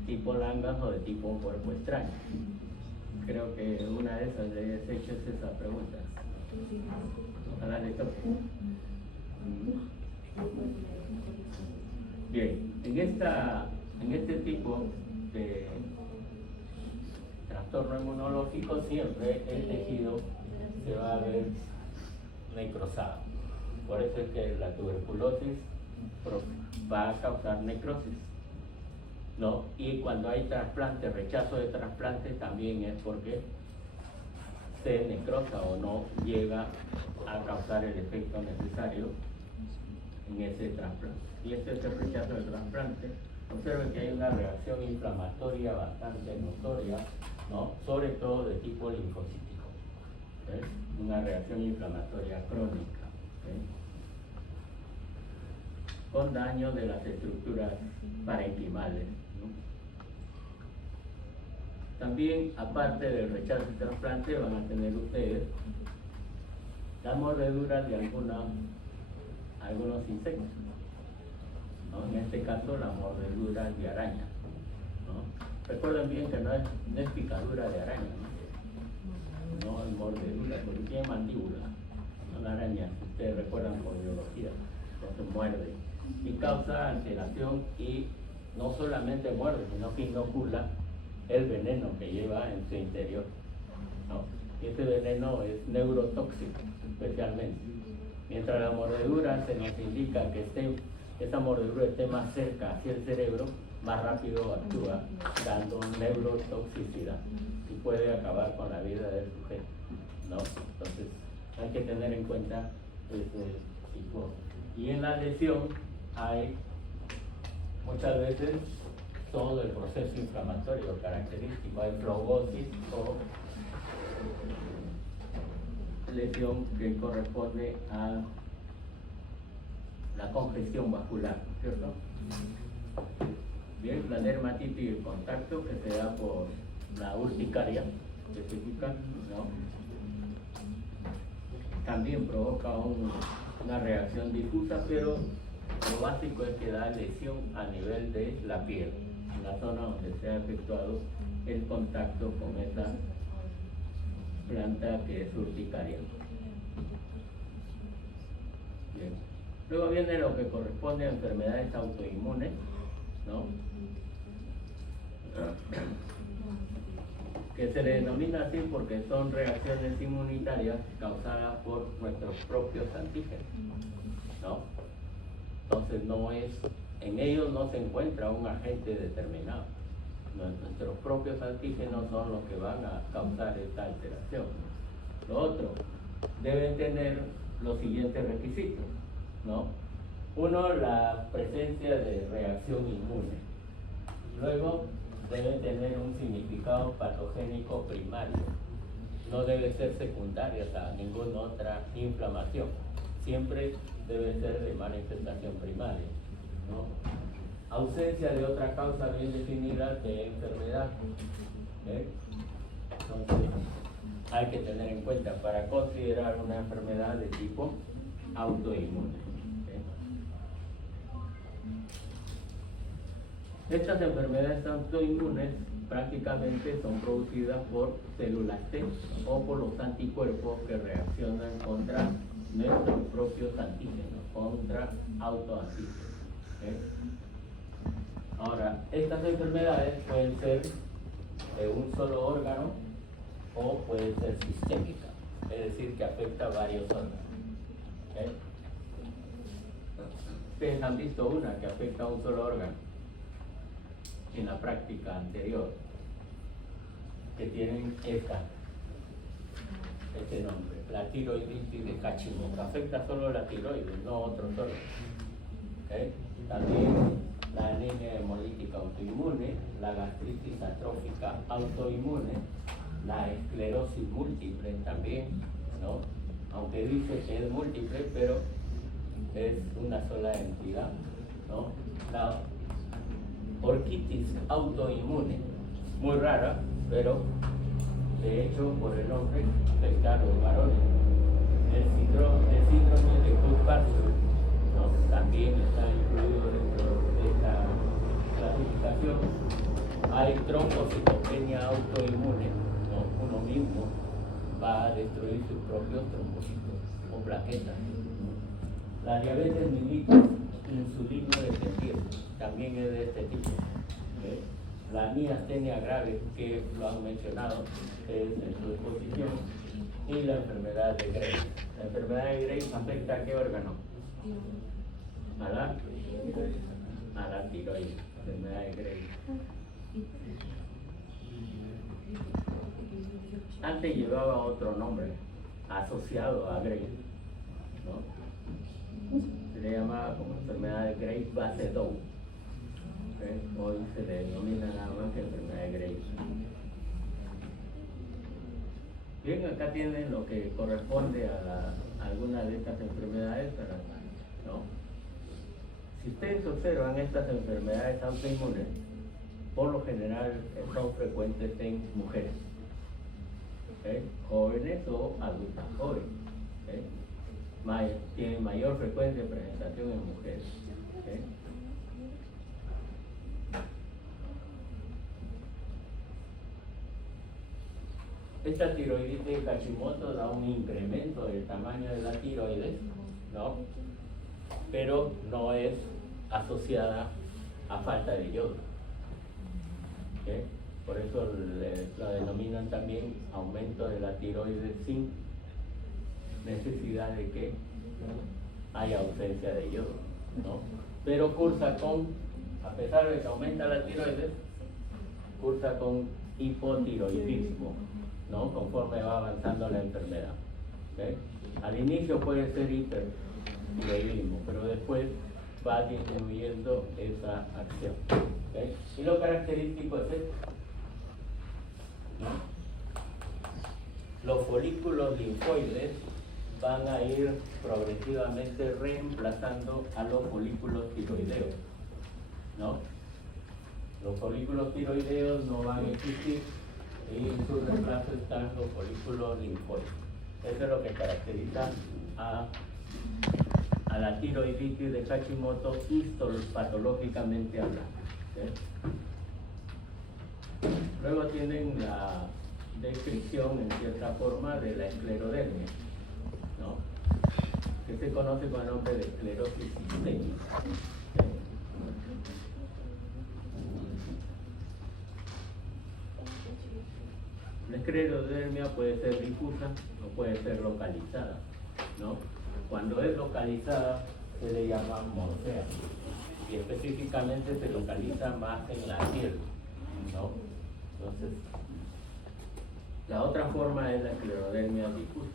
Tipo Langhans o de tipo cuerpo extraño. Creo que una de esas les he hecho esa pregunta. Ojalá le toque. Bien, en este tipo de trastorno inmunológico siempre el tejido se va a ver necrosado. Por eso es que la tuberculosis va a causar necrosis, ¿no? Y cuando hay trasplante, rechazo de trasplante, también es porque se necrosa o no llega a causar el efecto necesario en ese trasplante. Y este es el rechazo de trasplante. Observen que hay una reacción inflamatoria bastante notoria, ¿no? Sobre todo de tipo linfocítico, ¿ves? Una reacción inflamatoria crónica, ¿ves? Con daño de las estructuras parenquimales, ¿no? También, aparte del rechazo de trasplante, van a tener ustedes la mordedura de algunos insectos, ¿no? En este caso, la mordedura de araña, ¿no? Recuerden bien que no es picadura de araña, ¿no? No es mordedura, porque tiene mandíbula, ¿no? La araña, si ustedes recuerdan por biología, entonces muerde y causa alteración, y no solamente muerde, sino que inocula el veneno que lleva en su interior, ¿no? Y ese veneno es neurotóxico especialmente. Mientras la mordedura se nos indica que esa mordedura esté más cerca hacia el cerebro, más rápido actúa, dando neurotoxicidad y puede acabar con la vida del sujeto, ¿no? Entonces hay que tener en cuenta ese tipo. Y en la lesión hay muchas veces todo el proceso inflamatorio característico, hay flebosis o lesión que corresponde a la congestión vascular, ¿cierto? Bien, la dermatitis y el contacto que se da por la urticaria específica, ¿no? También provoca una reacción difusa, pero lo básico es que da lesión a nivel de la piel, en la zona donde se ha efectuado el contacto con esa planta que es urticaria. Bien. Luego viene lo que corresponde a enfermedades autoinmunes, ¿no? Que se le denomina así porque son reacciones inmunitarias causadas por nuestros propios antígenos, ¿no? Entonces en ellos no se encuentra un agente determinado. Nuestros propios antígenos son los que van a causar esta alteración. Lo otro, deben tener los siguientes requisitos, ¿no? Uno, la presencia de reacción inmune. Luego, debe tener un significado patogénico primario. No debe ser secundaria a ninguna otra inflamación. Siempre debe ser de manifestación primaria, ¿no? Ausencia de otra causa bien definida de enfermedad. Entonces, hay que tener en cuenta para considerar una enfermedad de tipo autoinmune. Estas enfermedades autoinmunes prácticamente son producidas por células T o por los anticuerpos que reaccionan contra nuestros propios antígenos, contra autoantígenos. Ahora, estas enfermedades pueden ser de un solo órgano o pueden ser sistémicas, es decir, que afecta a varios órganos. Ustedes han visto una que afecta a un solo órgano en la práctica anterior, que tienen este nombre, la tiroiditis de Hashimoto. Afecta solo la tiroides, no otros órganos. También la anemia hemolítica autoinmune, la gastritis atrófica autoinmune, la esclerosis múltiple también, ¿no? Aunque dice que es múltiple, pero es una sola entidad, ¿no? La orquitis autoinmune, muy rara, pero de hecho por el nombre afecta a los varones. El síndrome de Cook-Parson, ¿no? También está incluido dentro de esta clasificación. Hay trombocitopenia autoinmune, ¿no? Uno mismo va a destruir sus propios trombocitos o plaquetas. La diabetes mellitus insulino dependiente también es de este tipo. La miastenia grave, que lo han mencionado, es en su exposición, y la enfermedad de Graves. La enfermedad de Graves afecta a qué órgano? A la tiroides, enfermedad de Graves. Antes llevaba otro nombre asociado a Graves, ¿no? Se le llamaba como enfermedad de Graves base 2. Hoy se le denomina nada más que enfermedad de Graves. Bien, acá tienen lo que corresponde a alguna de estas enfermedades, ¿no? Si ustedes observan estas enfermedades autoinmunes, por lo general son frecuentes en mujeres, jóvenes o adultas jóvenes. Tienen mayor frecuencia de presentación en mujeres. Esta tiroiditis de Hashimoto da un incremento del tamaño de la tiroides, ¿no? Pero no es asociada a falta de yodo. Por eso lo denominan también aumento de la tiroides sin necesidad de que haya ausencia de yodo, ¿no? Pero cursa con, a pesar de que aumenta la tiroides, cursa con hipotiroidismo, ¿no? Conforme va avanzando la enfermedad. Al inicio puede ser hipertiroidismo, pero después va disminuyendo esa acción. Y lo característico es esto, ¿no? Los folículos linfoides van a ir progresivamente reemplazando a los folículos tiroideos, ¿no? Los folículos tiroideos no van a existir y en su reemplazo están los folículos linfoides. Eso es lo que caracteriza a la tiroiditis de Hashimoto histopatológicamente hablando. Luego tienen la descripción en cierta forma de la esclerodermia, ¿no? Que se conoce con el nombre de esclerosis sistémica. La esclerodermia puede ser difusa o puede ser localizada, ¿no? Cuando es localizada se le llama morfea y específicamente se localiza más en la piel, ¿no? Entonces, la otra forma es la esclerodermia difusa.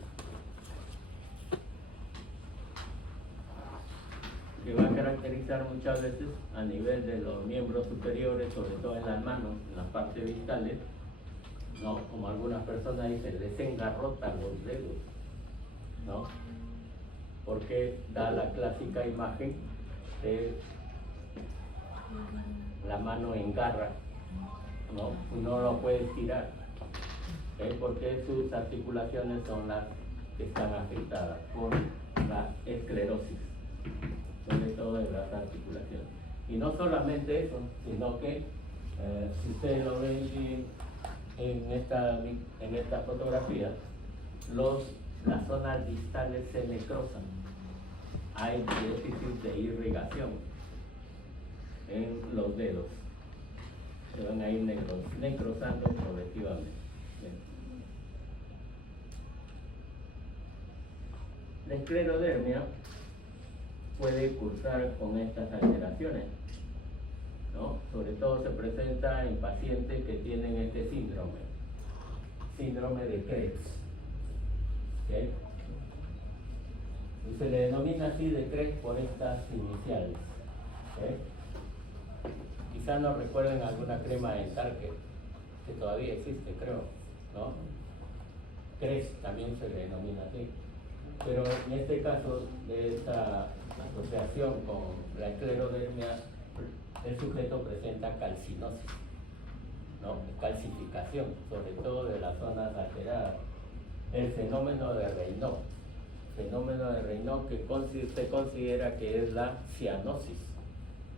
que va a caracterizar muchas veces a nivel de los miembros superiores, sobre todo en las manos, en las partes distales, ¿no? Como algunas personas dicen, desengarrotan los dedos, ¿no? Porque da la clásica imagen de la mano en garra, ¿no? No lo puede estirar, porque sus articulaciones son las que están afectadas por la esclerosis, sobre todo de las articulaciones. Y no solamente eso, sino que si ustedes lo ven en esta fotografía, las zonas distales se necrosan. Hay déficit de irrigación en los dedos. Se van a ir necrosando progresivamente. La esclerodermia puede cursar con estas alteraciones, ¿no? Sobre todo se presenta en pacientes que tienen este síndrome de Krebs. ¿Okay? Y se le denomina así de Krebs por estas iniciales. ¿Okay? Quizás no recuerden alguna crema dental que todavía existe, creo, ¿no? Krebs también se le denomina así. Pero en este caso de esta asociación con la esclerodermia, el sujeto presenta calcinosis, ¿no? Calcificación, sobre todo de las zonas alteradas. El fenómeno de Raynaud que se considera que es la cianosis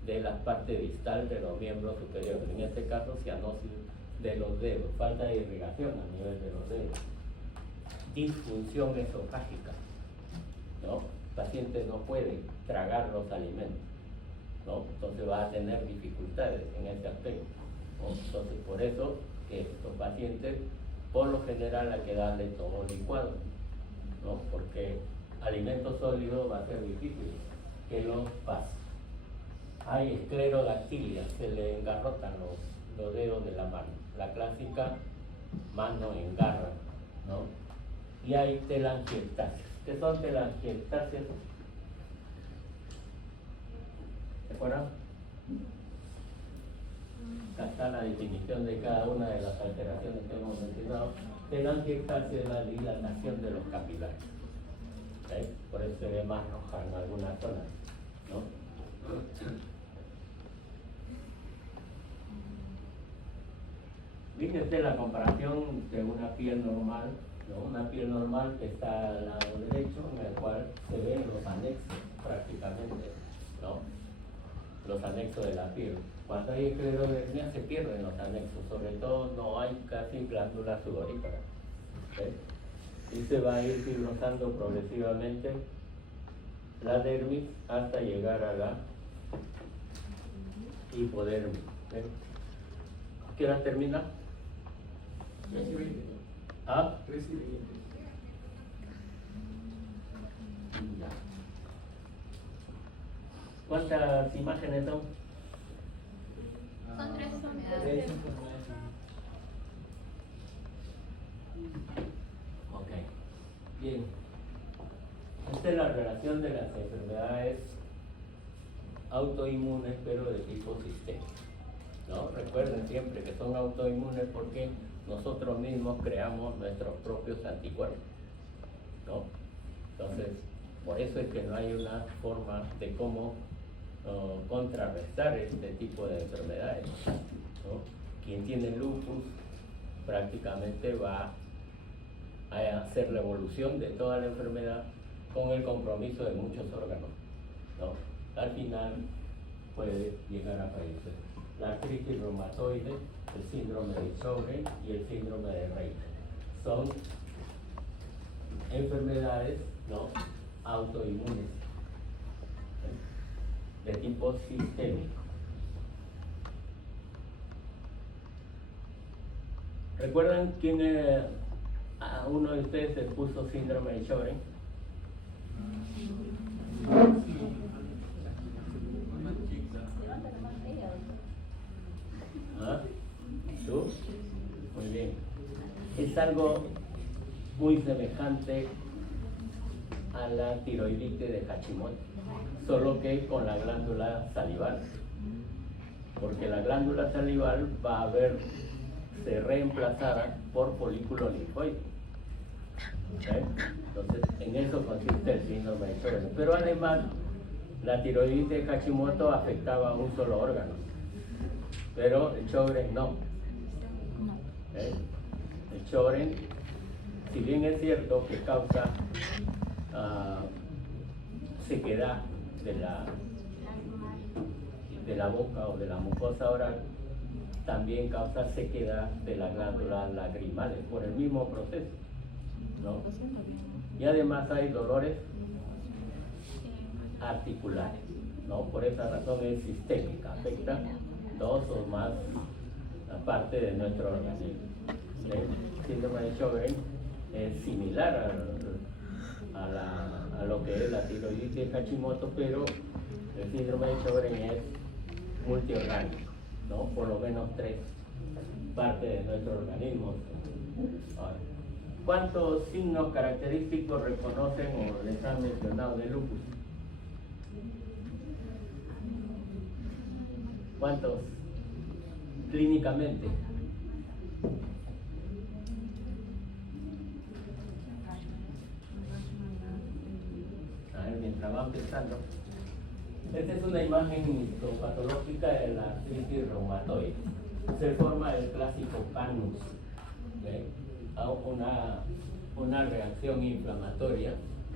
de la parte distal de los miembros superiores, en este caso cianosis de los dedos, falta de irrigación a nivel de los dedos, disfunción esofágica, ¿no? El paciente no puede tragar los alimentos, ¿no? Entonces va a tener dificultades en este aspecto, ¿no? Entonces por eso que estos pacientes por lo general hay que darle todo licuado, ¿no? Porque alimento sólido va a ser difícil que los pase. Hay esclerodactilia, se le engarrotan los dedos de la mano, la clásica mano en garra, ¿no? Y hay telangiectasias. ¿Qué son telangiectasias? ¿Se acuerdan? Acá está la definición de cada una de las alteraciones que hemos mencionado. Telangiectasia es la dilatación de los capilares. ¿Okay? Por eso se ve más roja en algunas zonas, ¿no? Fíjense la comparación de una piel normal, ¿no? Una piel normal que está al lado derecho, en el cual se ven los anexos prácticamente, ¿no? Los anexos de la piel. Cuando hay esclerodermia se pierden los anexos, sobre todo no hay casi glándulas sudoríparas, ¿okay? Y se va a ir fibrosando progresivamente la dermis hasta llegar a la hipodermis. ¿Okay? ¿Qué hora termina? 3:20. ¿Ah? 3:20. Ya. ¿Cuántas imágenes son? Son tres Tres enfermedades. enfermedades. Ok. Bien. Esta es la relación de las enfermedades autoinmunes, pero de tipo sistémico, ¿no? Recuerden siempre que son autoinmunes porque nosotros mismos creamos nuestros propios anticuerpos, ¿no? Entonces, por eso es que no hay una forma de cómo contrarrestar este tipo de enfermedades, ¿no? Quien tiene lupus prácticamente va a hacer la evolución de toda la enfermedad con el compromiso de muchos órganos, ¿no? Al final puede llegar a fallecer. La artritis reumatoide, el síndrome de Sjögren y el síndrome de Raynaud son enfermedades, ¿no? Autoinmunes, ¿sí? De tipo sistémico. ¿Recuerdan quién a uno de ustedes se puso síndrome de Sjögren? ¿Ah? ¿Tú? Muy bien. Es algo muy semejante a la tiroiditis de Hashimoto. solo que con la glándula salival, porque la glándula salival va a verse reemplazada por folículo linfoide. ¿Okay? Entonces, en eso consiste el síndrome de Sjögren. Pero además, la tiroiditis de Hashimoto afectaba a un solo órgano, pero el Sjögren no. ¿Okay? El Sjögren, si bien es cierto que causa sequedad de la boca o de la mucosa oral, también causa sequedad de las glándulas lagrimales por el mismo proceso, ¿no? Y además hay dolores articulares, ¿no? Por esa razón es sistémica, afecta dos o más partes de nuestro organismo. El síndrome de Sjögren es similar a lo que es la tiroiditis de Hashimoto, pero el síndrome de Sjögren es multiorgánico, ¿no? Por lo menos 3 partes de nuestro organismo. Ahora, ¿cuántos signos característicos reconocen o les han mencionado de lupus? ¿Cuántos clínicamente? A ver, mientras van pensando. Esta es una imagen histopatológica de la artritis reumatoide. Se forma el clásico panus, ¿okay? Una reacción inflamatoria,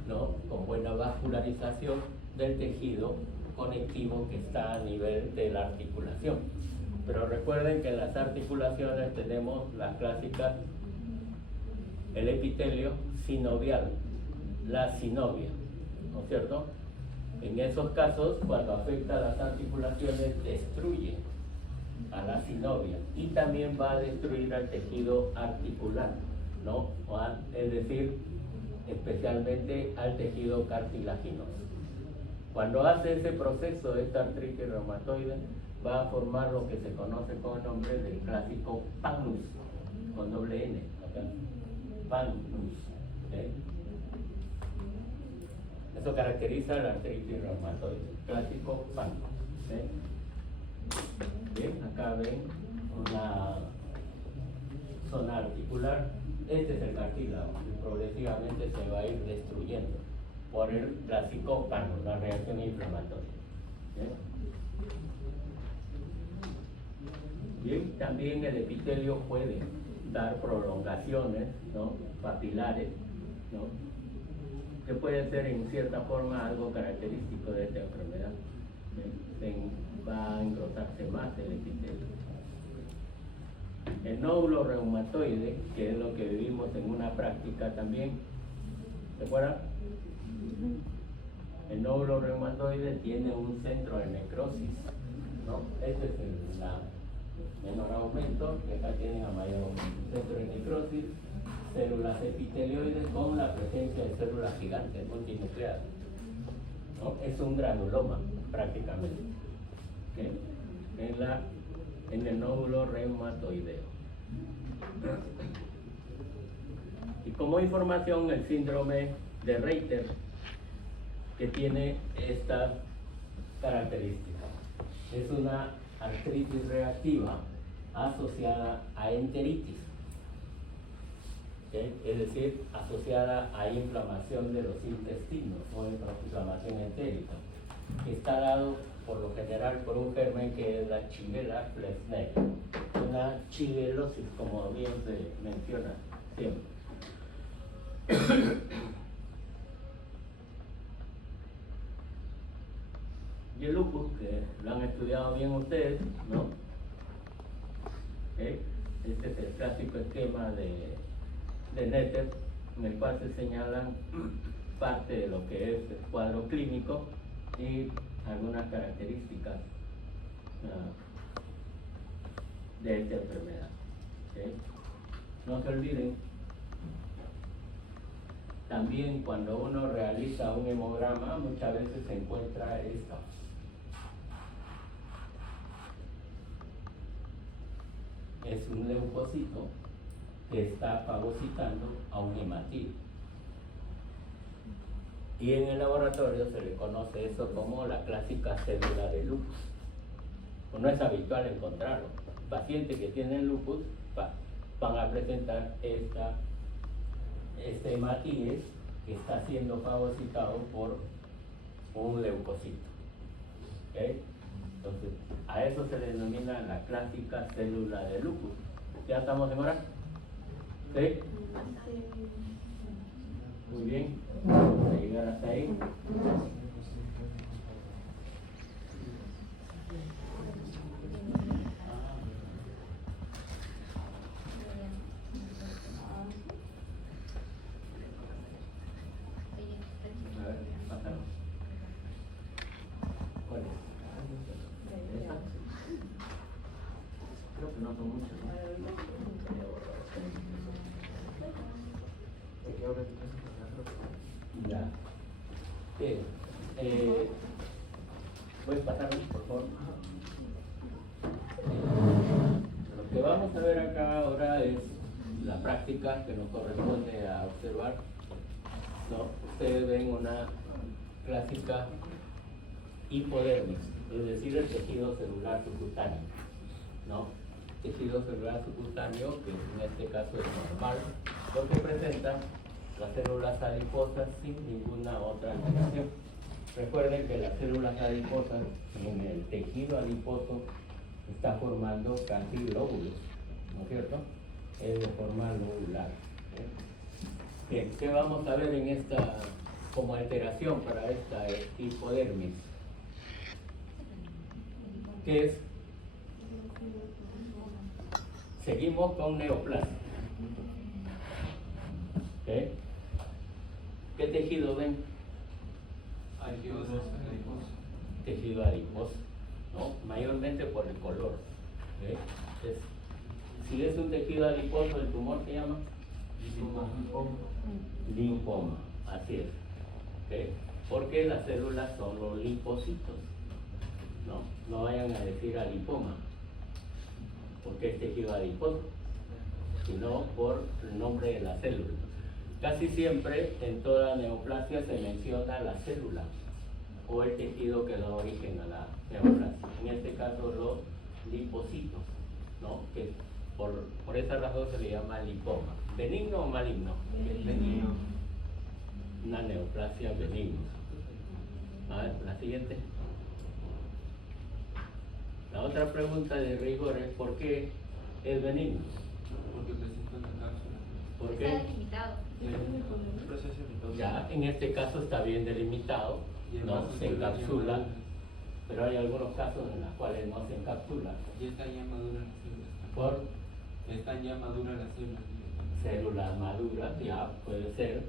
¿no? Con buena vascularización del tejido conectivo que está a nivel de la articulación. Pero recuerden que en las articulaciones tenemos las clásicas, el epitelio sinovial, la sinovia, ¿no es cierto? En esos casos, cuando afecta a las articulaciones, destruye a la sinovia y también va a destruir al tejido articular, ¿no? Es decir, especialmente al tejido cartilaginoso. Cuando hace ese proceso, esta artritis reumatoide va a formar lo que se conoce con el nombre del clásico panus, con doble N, acá. Panus, ¿okay? Eso caracteriza la artritis reumatoide, clásico panus. ¿Okay? Bien, acá ven una zona articular. Este es el cartílago y progresivamente se va a ir destruyendo por el clásico panus, la reacción inflamatoria. Bien, también el epitelio puede dar prolongaciones, ¿no? Papilares, ¿no? Que puede ser en cierta forma algo característico de esta enfermedad. Va a engrosarse más el epitelio. El nódulo reumatoide, que es lo que vivimos en una práctica también, ¿se acuerdan? El nódulo reumatoide tiene un centro de necrosis, ¿no? Este es el menor aumento, que acá tienen a mayor aumento. Centro de necrosis, células epitelioides con la presencia de células gigantes multinucleadas, ¿no? Es un granuloma prácticamente, ¿okay? En el nódulo reumatoideo. Y como información, el síndrome de Reiter, que tiene estas características. Es una artritis reactiva asociada a enteritis, ¿okay? Es decir, asociada a inflamación de los intestinos o inflamación entérica, que está dado por lo general por un germen que es la Shigella flexneri, una shigellosis, como bien se menciona siempre. Y el lupus, que lo han estudiado bien ustedes, ¿no? ¿Okay? Este es el clásico esquema de Netter, en el cual se señalan parte de lo que es el cuadro clínico y algunas características de esta enfermedad. ¿Okay? No se olviden, también cuando uno realiza un hemograma, muchas veces se encuentra esto. Es un leucocito que está fagocitando a un hematídeo. Y en el laboratorio se le conoce eso como la clásica célula de lupus. Pues no es habitual encontrarlo. Pacientes que tienen lupus van a presentar este hematíes que está siendo fagocitado por un leucocito. ¿Okay? Entonces, a eso se le denomina la clásica célula de lupus. ¿Ya estamos de hora? ¿Sí? Muy bien. Vamos a llegar hasta ahí. A ver, pásalo. ¿Cuál es? ¿Esa? Creo que no son muchos, ¿no? Ya. Bien. ¿Puedes pasarme, por favor? Lo que vamos a ver acá ahora es la práctica que nos corresponde a observar. ¿No? Ustedes ven una clásica hipodermis, es decir, el tejido celular subcutáneo, ¿no? Tejido celular subcutáneo, que en este caso es normal, porque presenta las células adiposas sin ninguna otra alteración. Recuerden que las células adiposas en el tejido adiposo está formando casi lóbulos, ¿no es cierto? Es de forma lobular. Bien, ¿qué vamos a ver en esta como alteración para esta hipodermis? ¿Qué es? Seguimos con neoplasia. ¿Okay? ¿Qué tejido ven? Tejido adiposo, ¿no? Mayormente por el color. ¿Okay? Si es un tejido adiposo, ¿el tumor se llama? Linfoma, así es. ¿Okay? Porque las células son los linfocitos. No vayan a decir adipoma, porque es tejido adiposo, sino por el nombre de la célula. Casi siempre en toda neoplasia se menciona la célula o el tejido que da origen a la neoplasia. En este caso los linfocitos, ¿no? Que por esa razón se le llama linfoma. ¿Benigno o maligno? Benigno. Una neoplasia benigna. A ver, la siguiente. La otra pregunta de rigor es ¿por qué es benigno? Porque presenta una cápsula. ¿Por Está qué? delimitado. Un proceso mitosis. Ya, en este caso está bien delimitado, no se encapsula, pero hay algunos casos en los cuales no se encapsula. Y están ya maduras las células. Por Están ya maduras las células. células maduras, ya puede ser,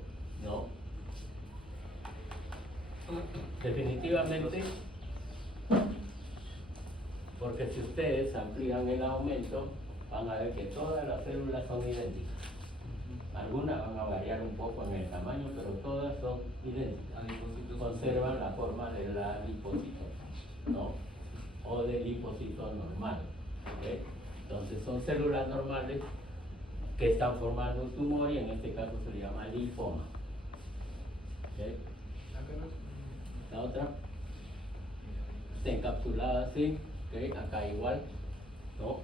¿no? Definitivamente, porque si ustedes amplían el aumento, van a ver que todas las células son idénticas. Algunas van a variar un poco en el tamaño, pero todas son idénticas. Conservan la forma de la linfocito, ¿no? O del linfocito normal. ¿Okay? Entonces son células normales que están formando un tumor y en este caso se le llama linfoma. ¿Okay? La otra está encapsulada así, ¿okay? Acá igual, ¿no?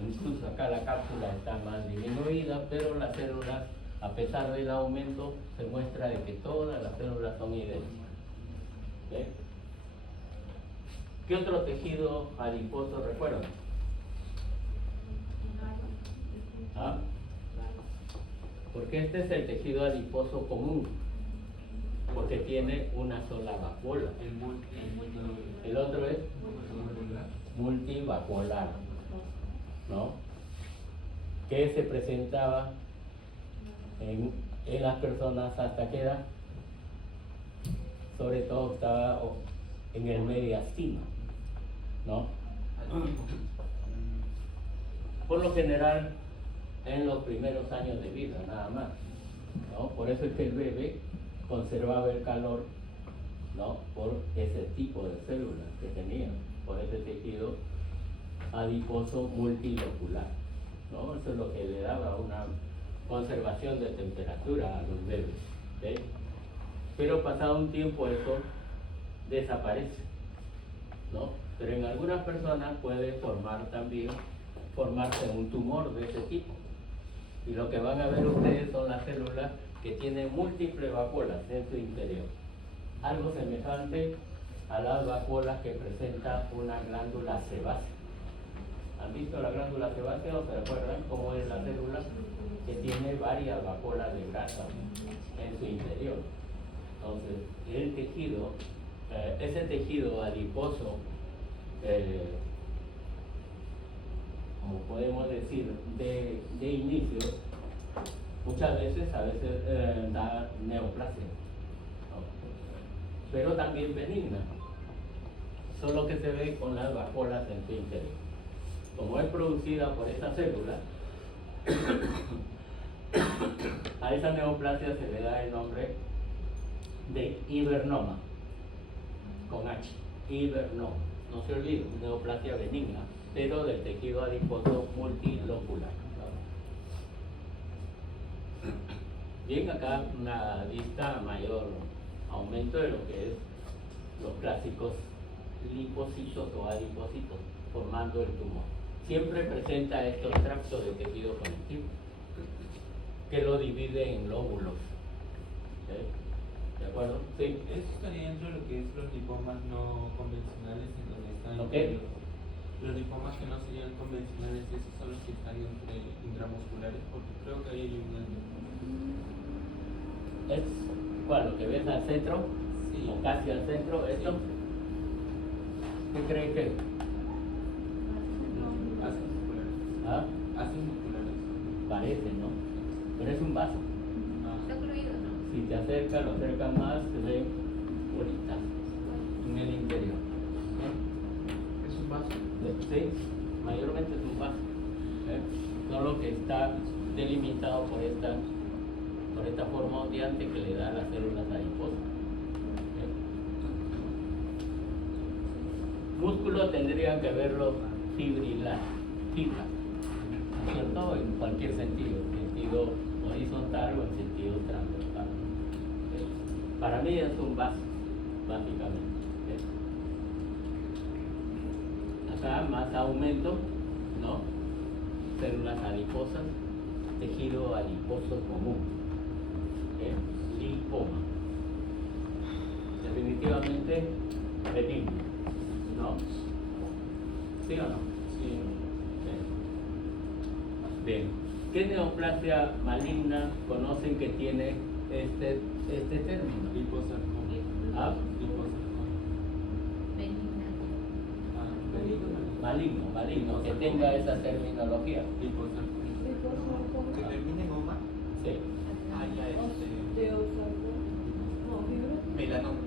Incluso acá la cápsula está más disminuida, pero las células, a pesar del aumento, se muestra de que todas las células son idénticas. ¿Okay? ¿Qué otro tejido adiposo recuerdan? ¿Ah? Porque este es el tejido adiposo común, porque tiene una sola vacuola. El otro es multivacuolar, ¿no? Que se presentaba en las personas hasta qué edad, sobre todo estaba en el mediastino, ¿no? Por lo general en los primeros años de vida, nada más, ¿no? Por eso es que el bebé conservaba el calor, ¿no? Por ese tipo de células que tenía, por ese tejido adiposo multilocular, ¿no? Eso es lo que le daba una conservación de temperatura a los bebés, ¿okay? pero pasado un tiempo eso desaparece, ¿no? Pero en algunas personas puede formarse un tumor de ese tipo. Y lo que van a ver ustedes son las células que tienen múltiples vacuolas en su interior. Algo semejante a las vacuolas que presenta una glándula sebácea. ¿Han visto la glándula sebácea o se recuerdan cómo es la célula? Que tiene varias vacuolas de grasa en su interior. Entonces, el tejido, ese tejido adiposo, como podemos decir, de inicio, muchas veces, da neoplasia, ¿no? Pero también benigna, solo que se ve con las vacuolas en su interior. Como es producida por esta célula, a esa neoplasia se le da el nombre de hibernoma, con H, hibernoma. No se olvide, neoplasia benigna, pero del tejido adiposo multilocular. Bien, acá una vista mayor aumento de lo que es los clásicos lipocitos o adipocitos formando el tumor. Siempre presenta estos tractos de tejido conectivo que lo divide en lóbulos. ¿De acuerdo? Sí. Eso estaría dentro de lo que es los lipomas no convencionales, en donde están ¿Ok? los lipomas que no serían convencionales, esos son los que están intramusculares, porque creo que ahí hay un ¿Es cuál? ¿Lo que ves al centro? Sí. ¿O casi al centro? ¿Esto? ¿Qué creen que es? Haces musculares. ¿Ah? Haces musculares. Parece, ¿no? Pero es un vaso. Está ocluido, ¿no? Si te acercas, lo acercas más, se ven bolitas en el interior. Es un vaso. Sí, mayormente es un vaso. Solo que está delimitado por esta forma ondeante que le da a las células adiposas. Músculo tendrían que verlo fibrilar, fibra, ¿cierto? En cualquier sentido horizontal o en sentido transversal. Para mí es un vaso, básicamente. Acá más aumento, ¿no? Células adiposas, tejido adiposo común, lipoma. Definitivamente benigno, ¿no? ¿Sí o no? Sí. Bien. ¿Qué neoplasia maligna conocen que tiene este término? Liposarcoma. ¿Ah? Liposarcoma. Benigna. Maligno, que tenga esa terminología. Liposarcoma. Que termine en oma. Sí. Melanoma.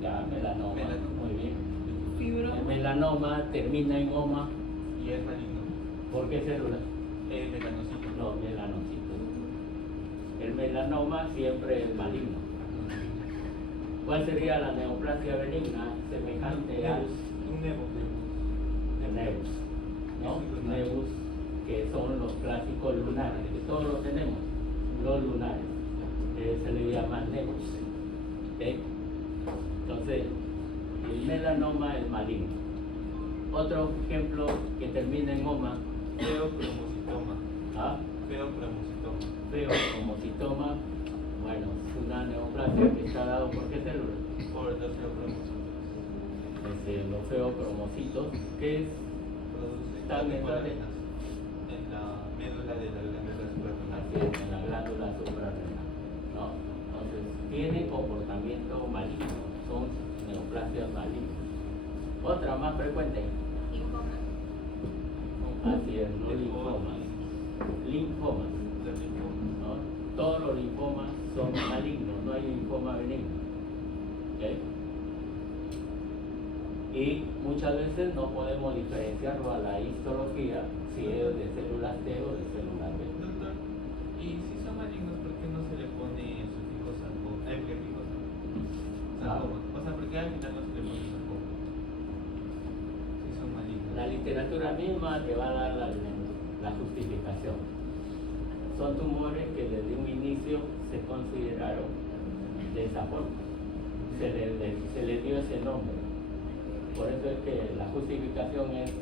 Ya, melanoma. Melanoma. Muy bien. Fibro. El melanoma termina en oma. Y es maligno. ¿Por qué célula? Melanocito. Los melanocitos. El melanoma siempre es maligno. ¿Cuál sería la neoplasia benigna? Semejante al Un nevo. nevus, ¿no? Nevus, que son los clásicos lunares, que todos los tenemos, los lunares, se le llama nevus. ¿Ok? Entonces, el melanoma es maligno. Otro ejemplo que termina en oma, Feocromocitoma. ¿ah? Feocromocitoma. Feocromocitoma, bueno, es una neoplasia que está dado por qué célula. Por los feocromocitos. Los feocromocitos, que es Produce Están en catecolaminas en la médula de la glándula suprarrenal. así es, en la glándula suprarrenal, ¿no? Entonces, tiene comportamiento maligno, son neoplasias malignas. Otra más frecuente, Linfoma. así es, los linfomas. Linfomas, Los linfomas. ¿no? Todos los linfomas son malignos, no hay linfoma benigno. ¿Ok? Y muchas veces no podemos diferenciarlo a la histología si es de células T o de células B. Doctor, y si son malignos, ¿por qué no se le pone sufijo sarcoma? Sarcoma. O sea, ¿por qué al final no se le pone sarcoma? Si son malignos. La literatura misma te va a dar la justificación. Son tumores que desde un inicio se consideraron de esa forma. Se le dio ese nombre. Por eso es que la justificación es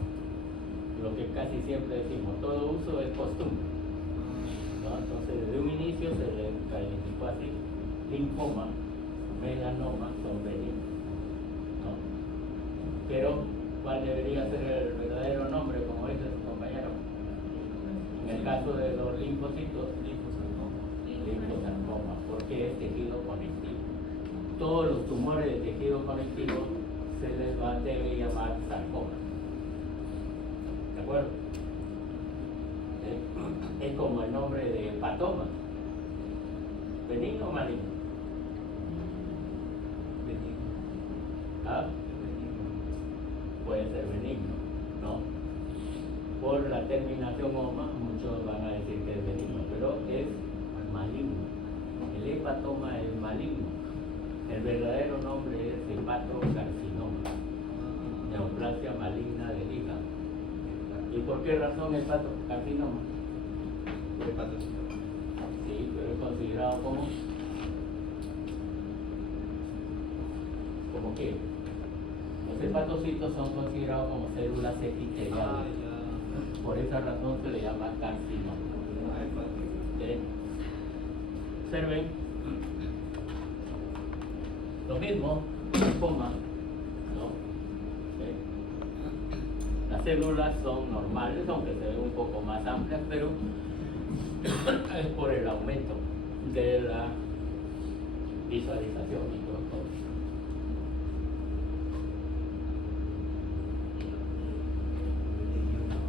lo que casi siempre decimos, todo uso es costumbre, ¿no? Entonces desde un inicio se le calificó así, linfoma, melanoma son benignos, ¿no? Pero ¿cuál debería ser el verdadero nombre, como dice su compañero? En el caso de los linfocitos, linfosarcoma, porque es tejido conectivo. Todos los tumores de tejido conectivo se les debe llamar sarcoma. ¿De acuerdo? Es como el nombre de hepatoma. ¿Benigno o maligno? Benigno. ¿Ah? Benigno. Puede ser benigno, ¿no? Por la terminación oma, muchos van a decir que es benigno, pero es maligno. El hepatoma es maligno. El verdadero nombre es hepatocarcinoma, neoplasia maligna del hígado. ¿Y por qué razón hepatocarcinoma? Hepatocarcinoma. Sí, pero es considerado como qué? Los hepatocitos son considerados como células epiteliales. Ya. Por esa razón se le llama carcinoma. ¿Sí? Observen. Lo mismo, linfoma, ¿no? ¿Sí? Las células son normales, aunque se ven un poco más amplias, pero es por el aumento de la visualización microscópica.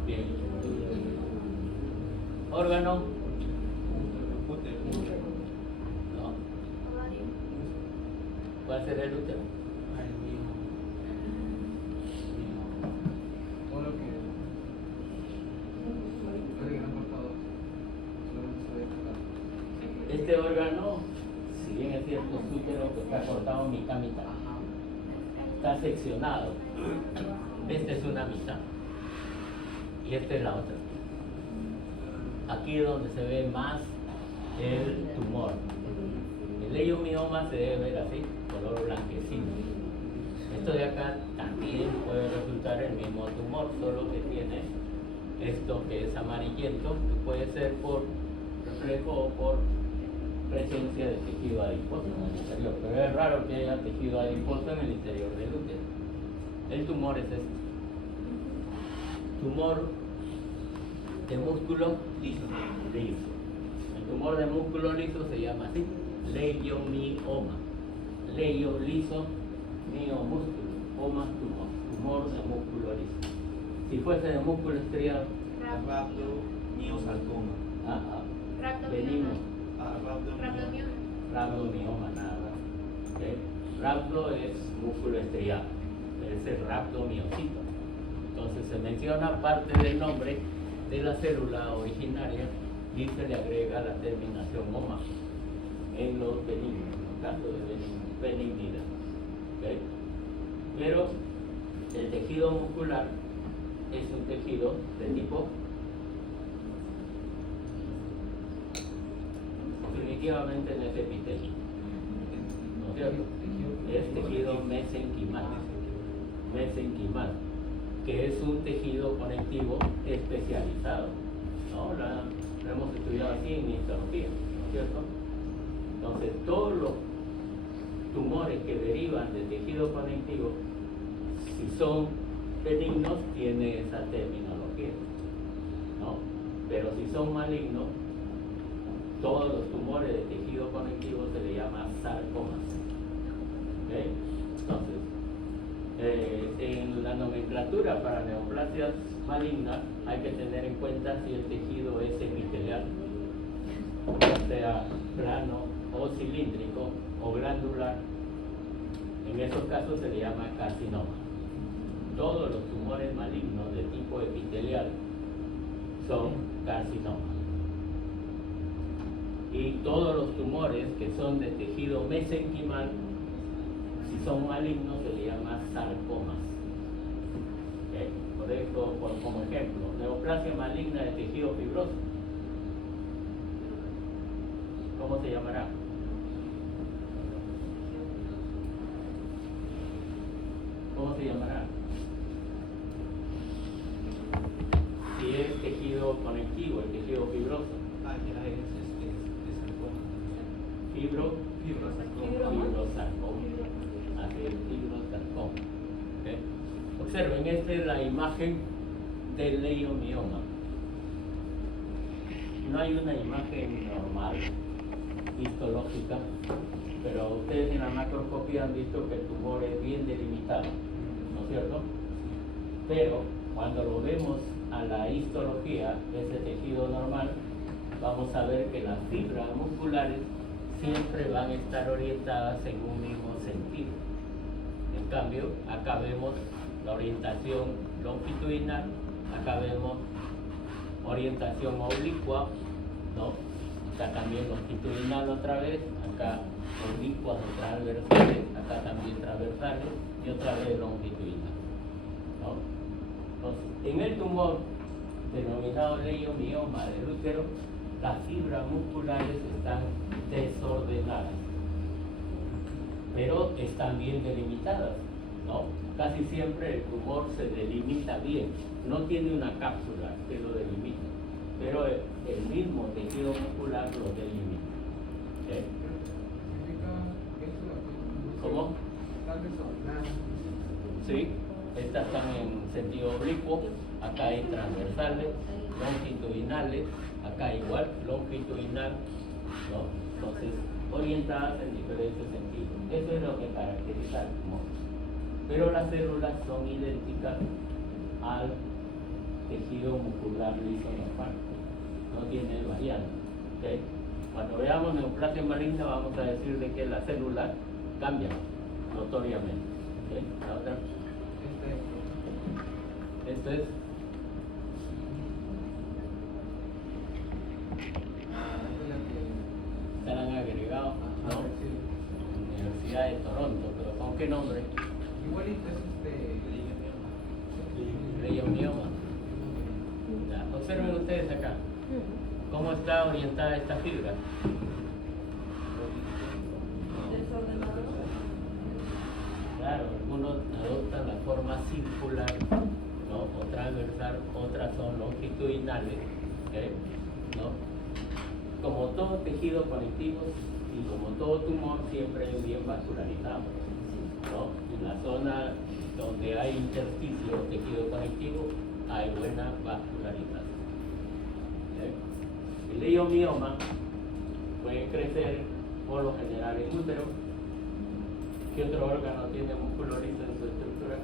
Bien. Órgano, ¿no? Ovario. ¿Cuál será el útero? Ay, mío. Todo lo que. Parece que no han cortado. Solamente se ve cortado. Este órgano, si bien es cierto, es útero que está cortado mitad mitad, está seccionado. Esta es una mitad y esta es la otra. Aquí es donde se ve más el tumor. El leiomioma se debe ver así, color blanquecino. Esto de acá también puede resultar el mismo tumor, solo que tiene esto que es amarillento, que puede ser por reflejo o por presencia de tejido adiposo en el interior. Pero es raro que haya tejido adiposo en el interior del útero. El tumor es este. Tumor de músculo liso. El tumor de músculo liso se llama así, leiomioma. Leio, liso, mio, músculo, oma, tumor de músculo liso. Si fuese de músculo estriado, Rhabdomyosarcoma. benigno, Rhabdomioma. rhabdomioma, nada más. ¿Okay? Rhabdo es músculo estriado, es el rhabdomiocito. Entonces se menciona parte del nombre de la célula originaria y se le agrega la terminación oma en los benignos, en los casos de benignidad. ¿Okay? Pero el tejido muscular es un tejido de tipo definitivamente no es epitelio, ¿no es cierto? Es tejido mesenquimal, que es un tejido conectivo especializado, ¿no? Lo hemos estudiado así en histología, ¿no es cierto? Entonces, todos los tumores que derivan de tejido conectivo, si son benignos, tienen esa terminología, ¿no? Pero si son malignos, todos los tumores de tejido conectivo se le llama sarcomas. ¿Okay? Entonces, en la nomenclatura para neoplasias malignas hay que tener en cuenta si el tejido es epitelial, ya sea plano o cilíndrico o glandular. En esos casos se le llama carcinoma. Todos los tumores malignos de tipo epitelial son carcinomas. Y todos los tumores que son de tejido mesenquimal, si son malignos, se le llama sarcomas. ¿Okay? Por eso, como ejemplo, neoplasia maligna de tejido fibroso. ¿Cómo se llamará? ¿Cómo se llamará? Si es tejido conectivo, el tejido fibroso. Ah, ya es sarcoma. Fibrosarcoma. Así es, fibrosarcoma. ¿Ok? Observen, esta es la imagen del leiomioma. No hay una imagen normal, histológica, pero ustedes en la macroscopía han visto que el tumor es bien delimitado, ¿no es cierto? Pero cuando lo vemos a la histología, ese tejido normal, vamos a ver que las fibras musculares siempre van a estar orientadas en un mismo sentido. En cambio, acá vemos la orientación longitudinal, acá vemos orientación oblicua, ¿no? Acá también longitudinal otra vez, acá oblicuas o transversales, acá también transversales y otra vez longitudinal, ¿no? Entonces, en el tumor denominado leiomioma del útero, las fibras musculares están desordenadas, pero están bien delimitadas, ¿no? Casi siempre el tumor se delimita bien, no tiene una cápsula que lo delimita, pero el mismo tejido muscular lo delimita. ¿Okay? ¿Cómo? Sí, estas están en sentido oblicuo, acá hay transversales, longitudinales, acá igual, longitudinal, ¿no? Entonces, orientadas en diferentes sentidos. Eso es lo que caracteriza el tumor. Pero las células son idénticas al tejido muscular liso normal, no tiene variante. ¿Okay? Cuando veamos neoplasia maligna vamos a decir de que las células cambian notoriamente. ¿Okay? La otra. Esto es. Se la han agregado, ¿no? Universidad de Toronto, pero ¿con qué nombre? Igualito es Leiomioma. Ya, observen ustedes acá. ¿Cómo está orientada esta fibra? Claro, algunos adoptan la forma circular, ¿no? O transversal, otras son longitudinales, ¿no? Como todo tejido conectivo y como todo tumor siempre es bien vascularizado, ¿no? En la zona donde hay intersticio o tejido conectivo hay buena vascularización. El leiomioma puede crecer por lo general en útero. ¿Qué otro órgano tiene músculo liso en su estructura?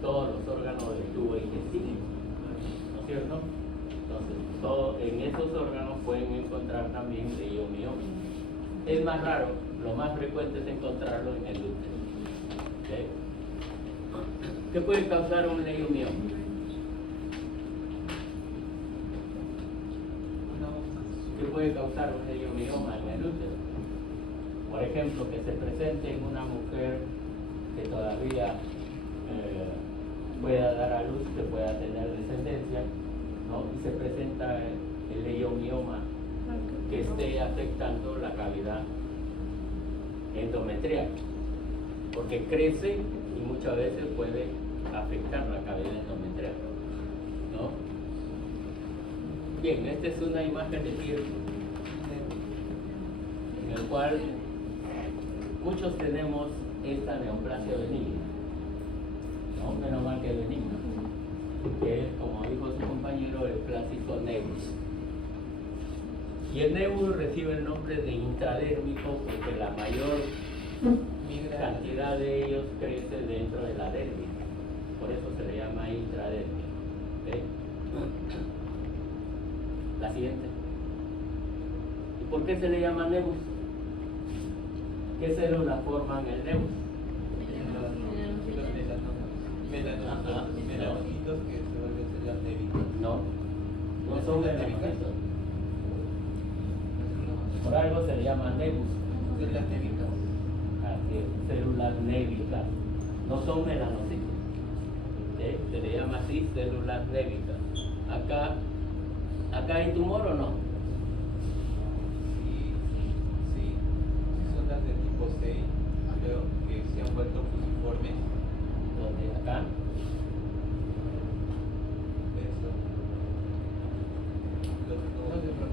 Todos los órganos del tubo digestivo, ¿no es cierto? Entonces, en esos órganos pueden encontrar también leiomioma. Es más raro, lo más frecuente es encontrarlo en el útero. ¿Okay? ¿Qué puede causar un leiomioma? ¿Qué puede causar un leiomioma en el útero? Por ejemplo, que se presente en una mujer que todavía pueda dar a luz, que pueda tener descendencia, ¿no? Y se presenta el leiomioma que esté afectando la cavidad endometrial, porque crece y muchas veces puede afectar la cavidad endometrial, ¿no? Bien, esta es una imagen de piel en el cual muchos tenemos esta neoplasia benigna, ¿no? Menos mal que es benigna, que es, como dijo su compañero, el clásico nebus. Y el nebus recibe el nombre de intradérmico porque la mayor cantidad de ellos crece dentro de la dermis, por eso se le llama intradérmico. ¿Okay? La siguiente. ¿Y por qué se le llama nebus? ¿Qué células forman el nebus? melanocitos que se vuelven células névicas. No, no son melanocitos. Por algo se le llama nebus. Células névicas. Así es, células névicas. No son melanocitos. ¿Sí? Se le llama así células névicas. ¿Acá hay tumor o no? Sí, son las de 6, creo, que se han vuelto fusiformes. Donde acá, Eso. Los nudos.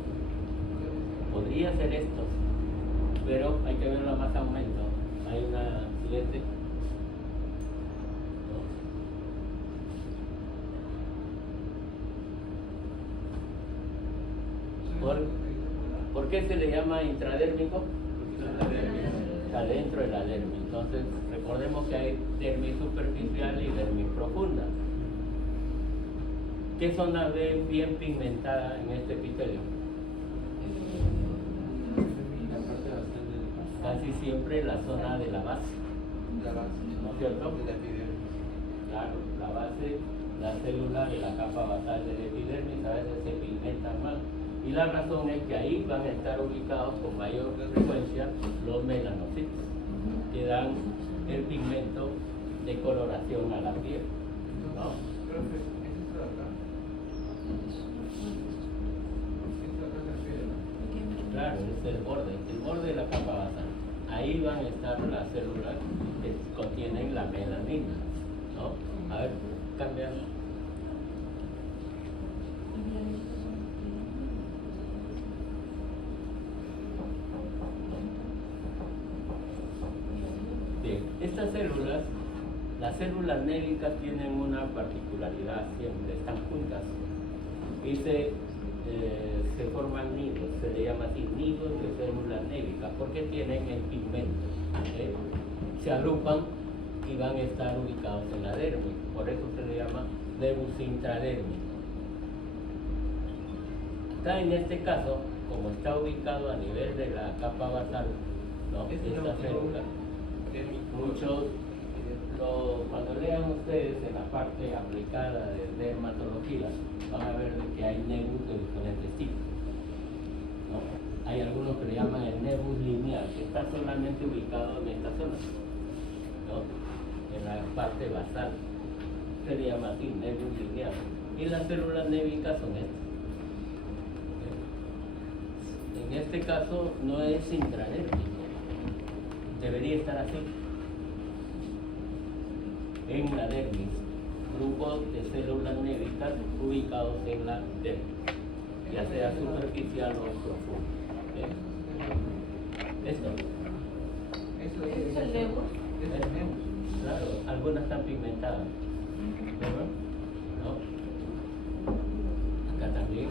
podría ser estos, pero hay que verlo a más aumento. Hay una siguiente. ¿Por qué se le llama intradérmico? Está dentro de la dermis. Entonces, recordemos que hay dermis superficial y dermis profunda. ¿Qué zona ve bien pigmentada en este epitelio? La parte bastante de Casi siempre la zona de la base, La base. ¿no es cierto? De la epidermis. Claro, la base, la célula de la capa basal de la epidermis a veces se pigmentan más. Y la razón es que ahí van a estar ubicados con mayor frecuencia los melanocitos, que dan el pigmento de coloración a la piel, ¿no? Profe, ¿es esto de acá? Esto acá se refiere, ¿no? Claro, es el borde de la capa basal. Ahí van a estar las células que contienen la melanina, ¿no? A ver, cambia. Bien, estas células, las células névicas tienen una particularidad siempre, están juntas y se forman nidos, se le llama así, nidos de células névicas, porque tienen el pigmento, ¿eh? Se agrupan y van a estar ubicados en la dermis, por eso se le llama nebus intradérmico. Acá en este caso, como está ubicado a nivel de la capa basal, ¿no? Esta célula, muchos, cuando lean ustedes en la parte aplicada de dermatología, van a ver de que hay nebus de diferentes tipos, ¿no? Hay algunos que le llaman el nebus lineal, que está solamente ubicado en esta zona, ¿no? En la parte basal, se le llama así, nebus lineal. Y las células névicas son estas. En este caso no es intradérmico, debería estar así. En la dermis, grupos de células névicas ubicados en la dermis, ya sea superficial o profundo. ¿Esto? Eso ¿Es el nebus? Es el nebus. Claro, algunas están pigmentadas. ¿No? Acá también.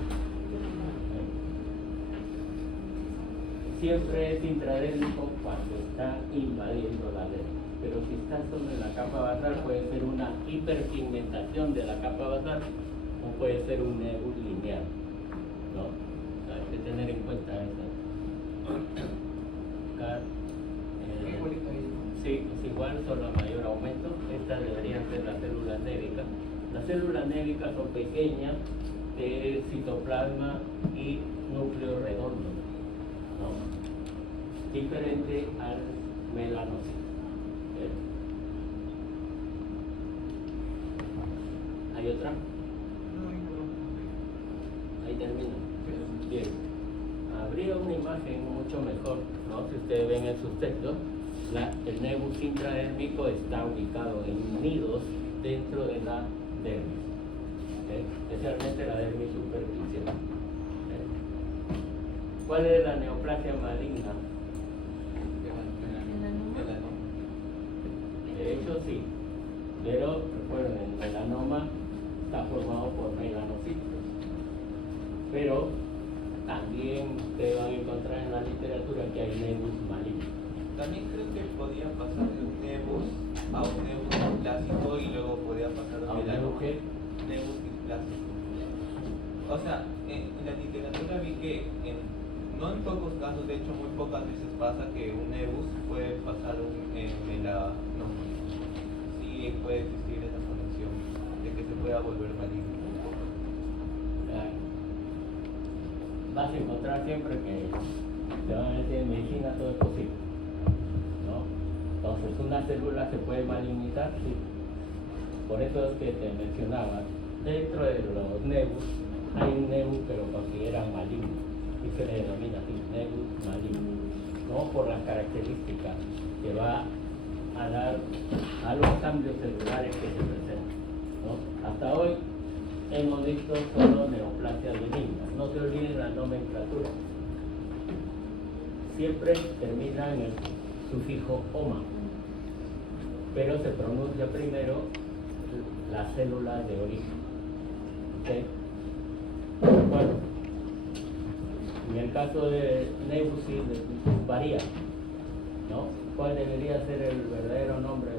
Siempre es intradérmico cuando está invadiendo la dermis. Pero si está solo en la capa basal puede ser una hiperpigmentación de la capa basal o puede ser un nebus lineal, ¿no? Hay que tener en cuenta eso. Acá, Igualito ahí. sí, es igual, solo a mayor aumento. Estas deberían ser las células névicas. Las células névicas son pequeñas, de citoplasma y núcleo redondo, ¿no? Diferente al melanocito. ¿Hay otra? Ahí termina. Bien. Habría una imagen mucho mejor, ¿no? Si ustedes ven en sus textos, el nebus intradérmico está ubicado en nidos dentro de la dermis, ¿okay? Especialmente la dermis superficial. ¿Okay? ¿Cuál es la neoplasia maligna? De hecho sí, pero recuerden, el melanoma está formado por melanocitos, pero también ustedes van a encontrar en la literatura que hay nebus malignos. También creo que podía pasar de un nebus a un nebus displásico y luego podía pasar ¿A un de nebus qué? nebus displásico. O sea, en la literatura vi que no en pocos casos, de hecho muy pocas veces pasa que un nebus puede pasar un melanoma. Sí puede existir esa conexión de que se pueda volver maligno. Claro. Vas a encontrar siempre que te van a decir en medicina todo es posible, ¿no? Entonces una célula se puede malignizar, sí. Por eso es que te mencionaba, dentro de los nebus hay un nebus que lo consideran maligno y se le denomina así, nebus maligno. ¿no? Por las características que va a dar a los cambios celulares que se presentan, ¿no? Hasta hoy hemos visto solo neoplasias benignas. No se olviden la nomenclatura. Siempre termina en el sufijo oma, pero se pronuncia primero la célula de origen. ¿Ok? Bueno, en el caso de Nebusi varía, ¿no? ¿Cuál debería ser el verdadero nombre de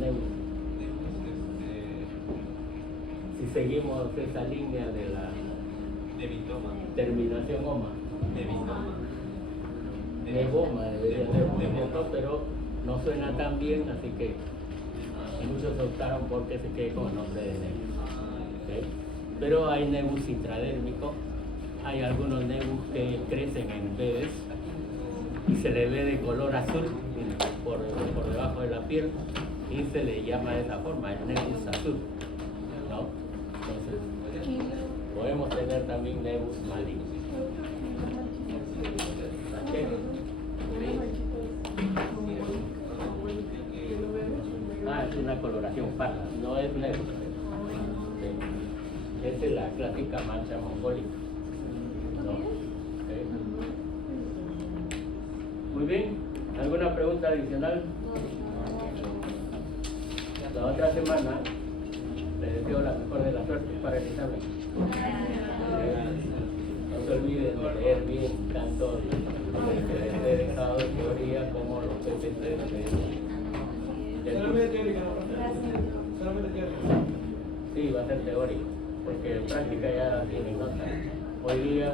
Nebusi? Si seguimos esa línea de la terminación oma. Neboma debería ser un pero no suena tan bien, así que muchos optaron por que se quede con el nombre de Nebus. ¿Okay? Pero hay Nebus intradérmico, hay algunos Nebus que crecen en bebés y se le ve de color azul por debajo de la piel y se le llama de esa forma, el Nebus azul, ¿no? Entonces, podemos tener también Nebus malignos. ¿Okay? Es una coloración parda, no es Nebus. ¿Okay? Esa es la clásica mancha mongólica, ¿no? ¿Okay? Muy bien, ¿alguna pregunta adicional? La otra semana les deseo la mejor de las suertes para el examen. No se olviden de leer bien tanto el estado de teoría como los PPT. Solamente teórica, ¿no? Solamente teórica. Sí, va a ser teórico, porque en práctica ya tienen nota. Hoy día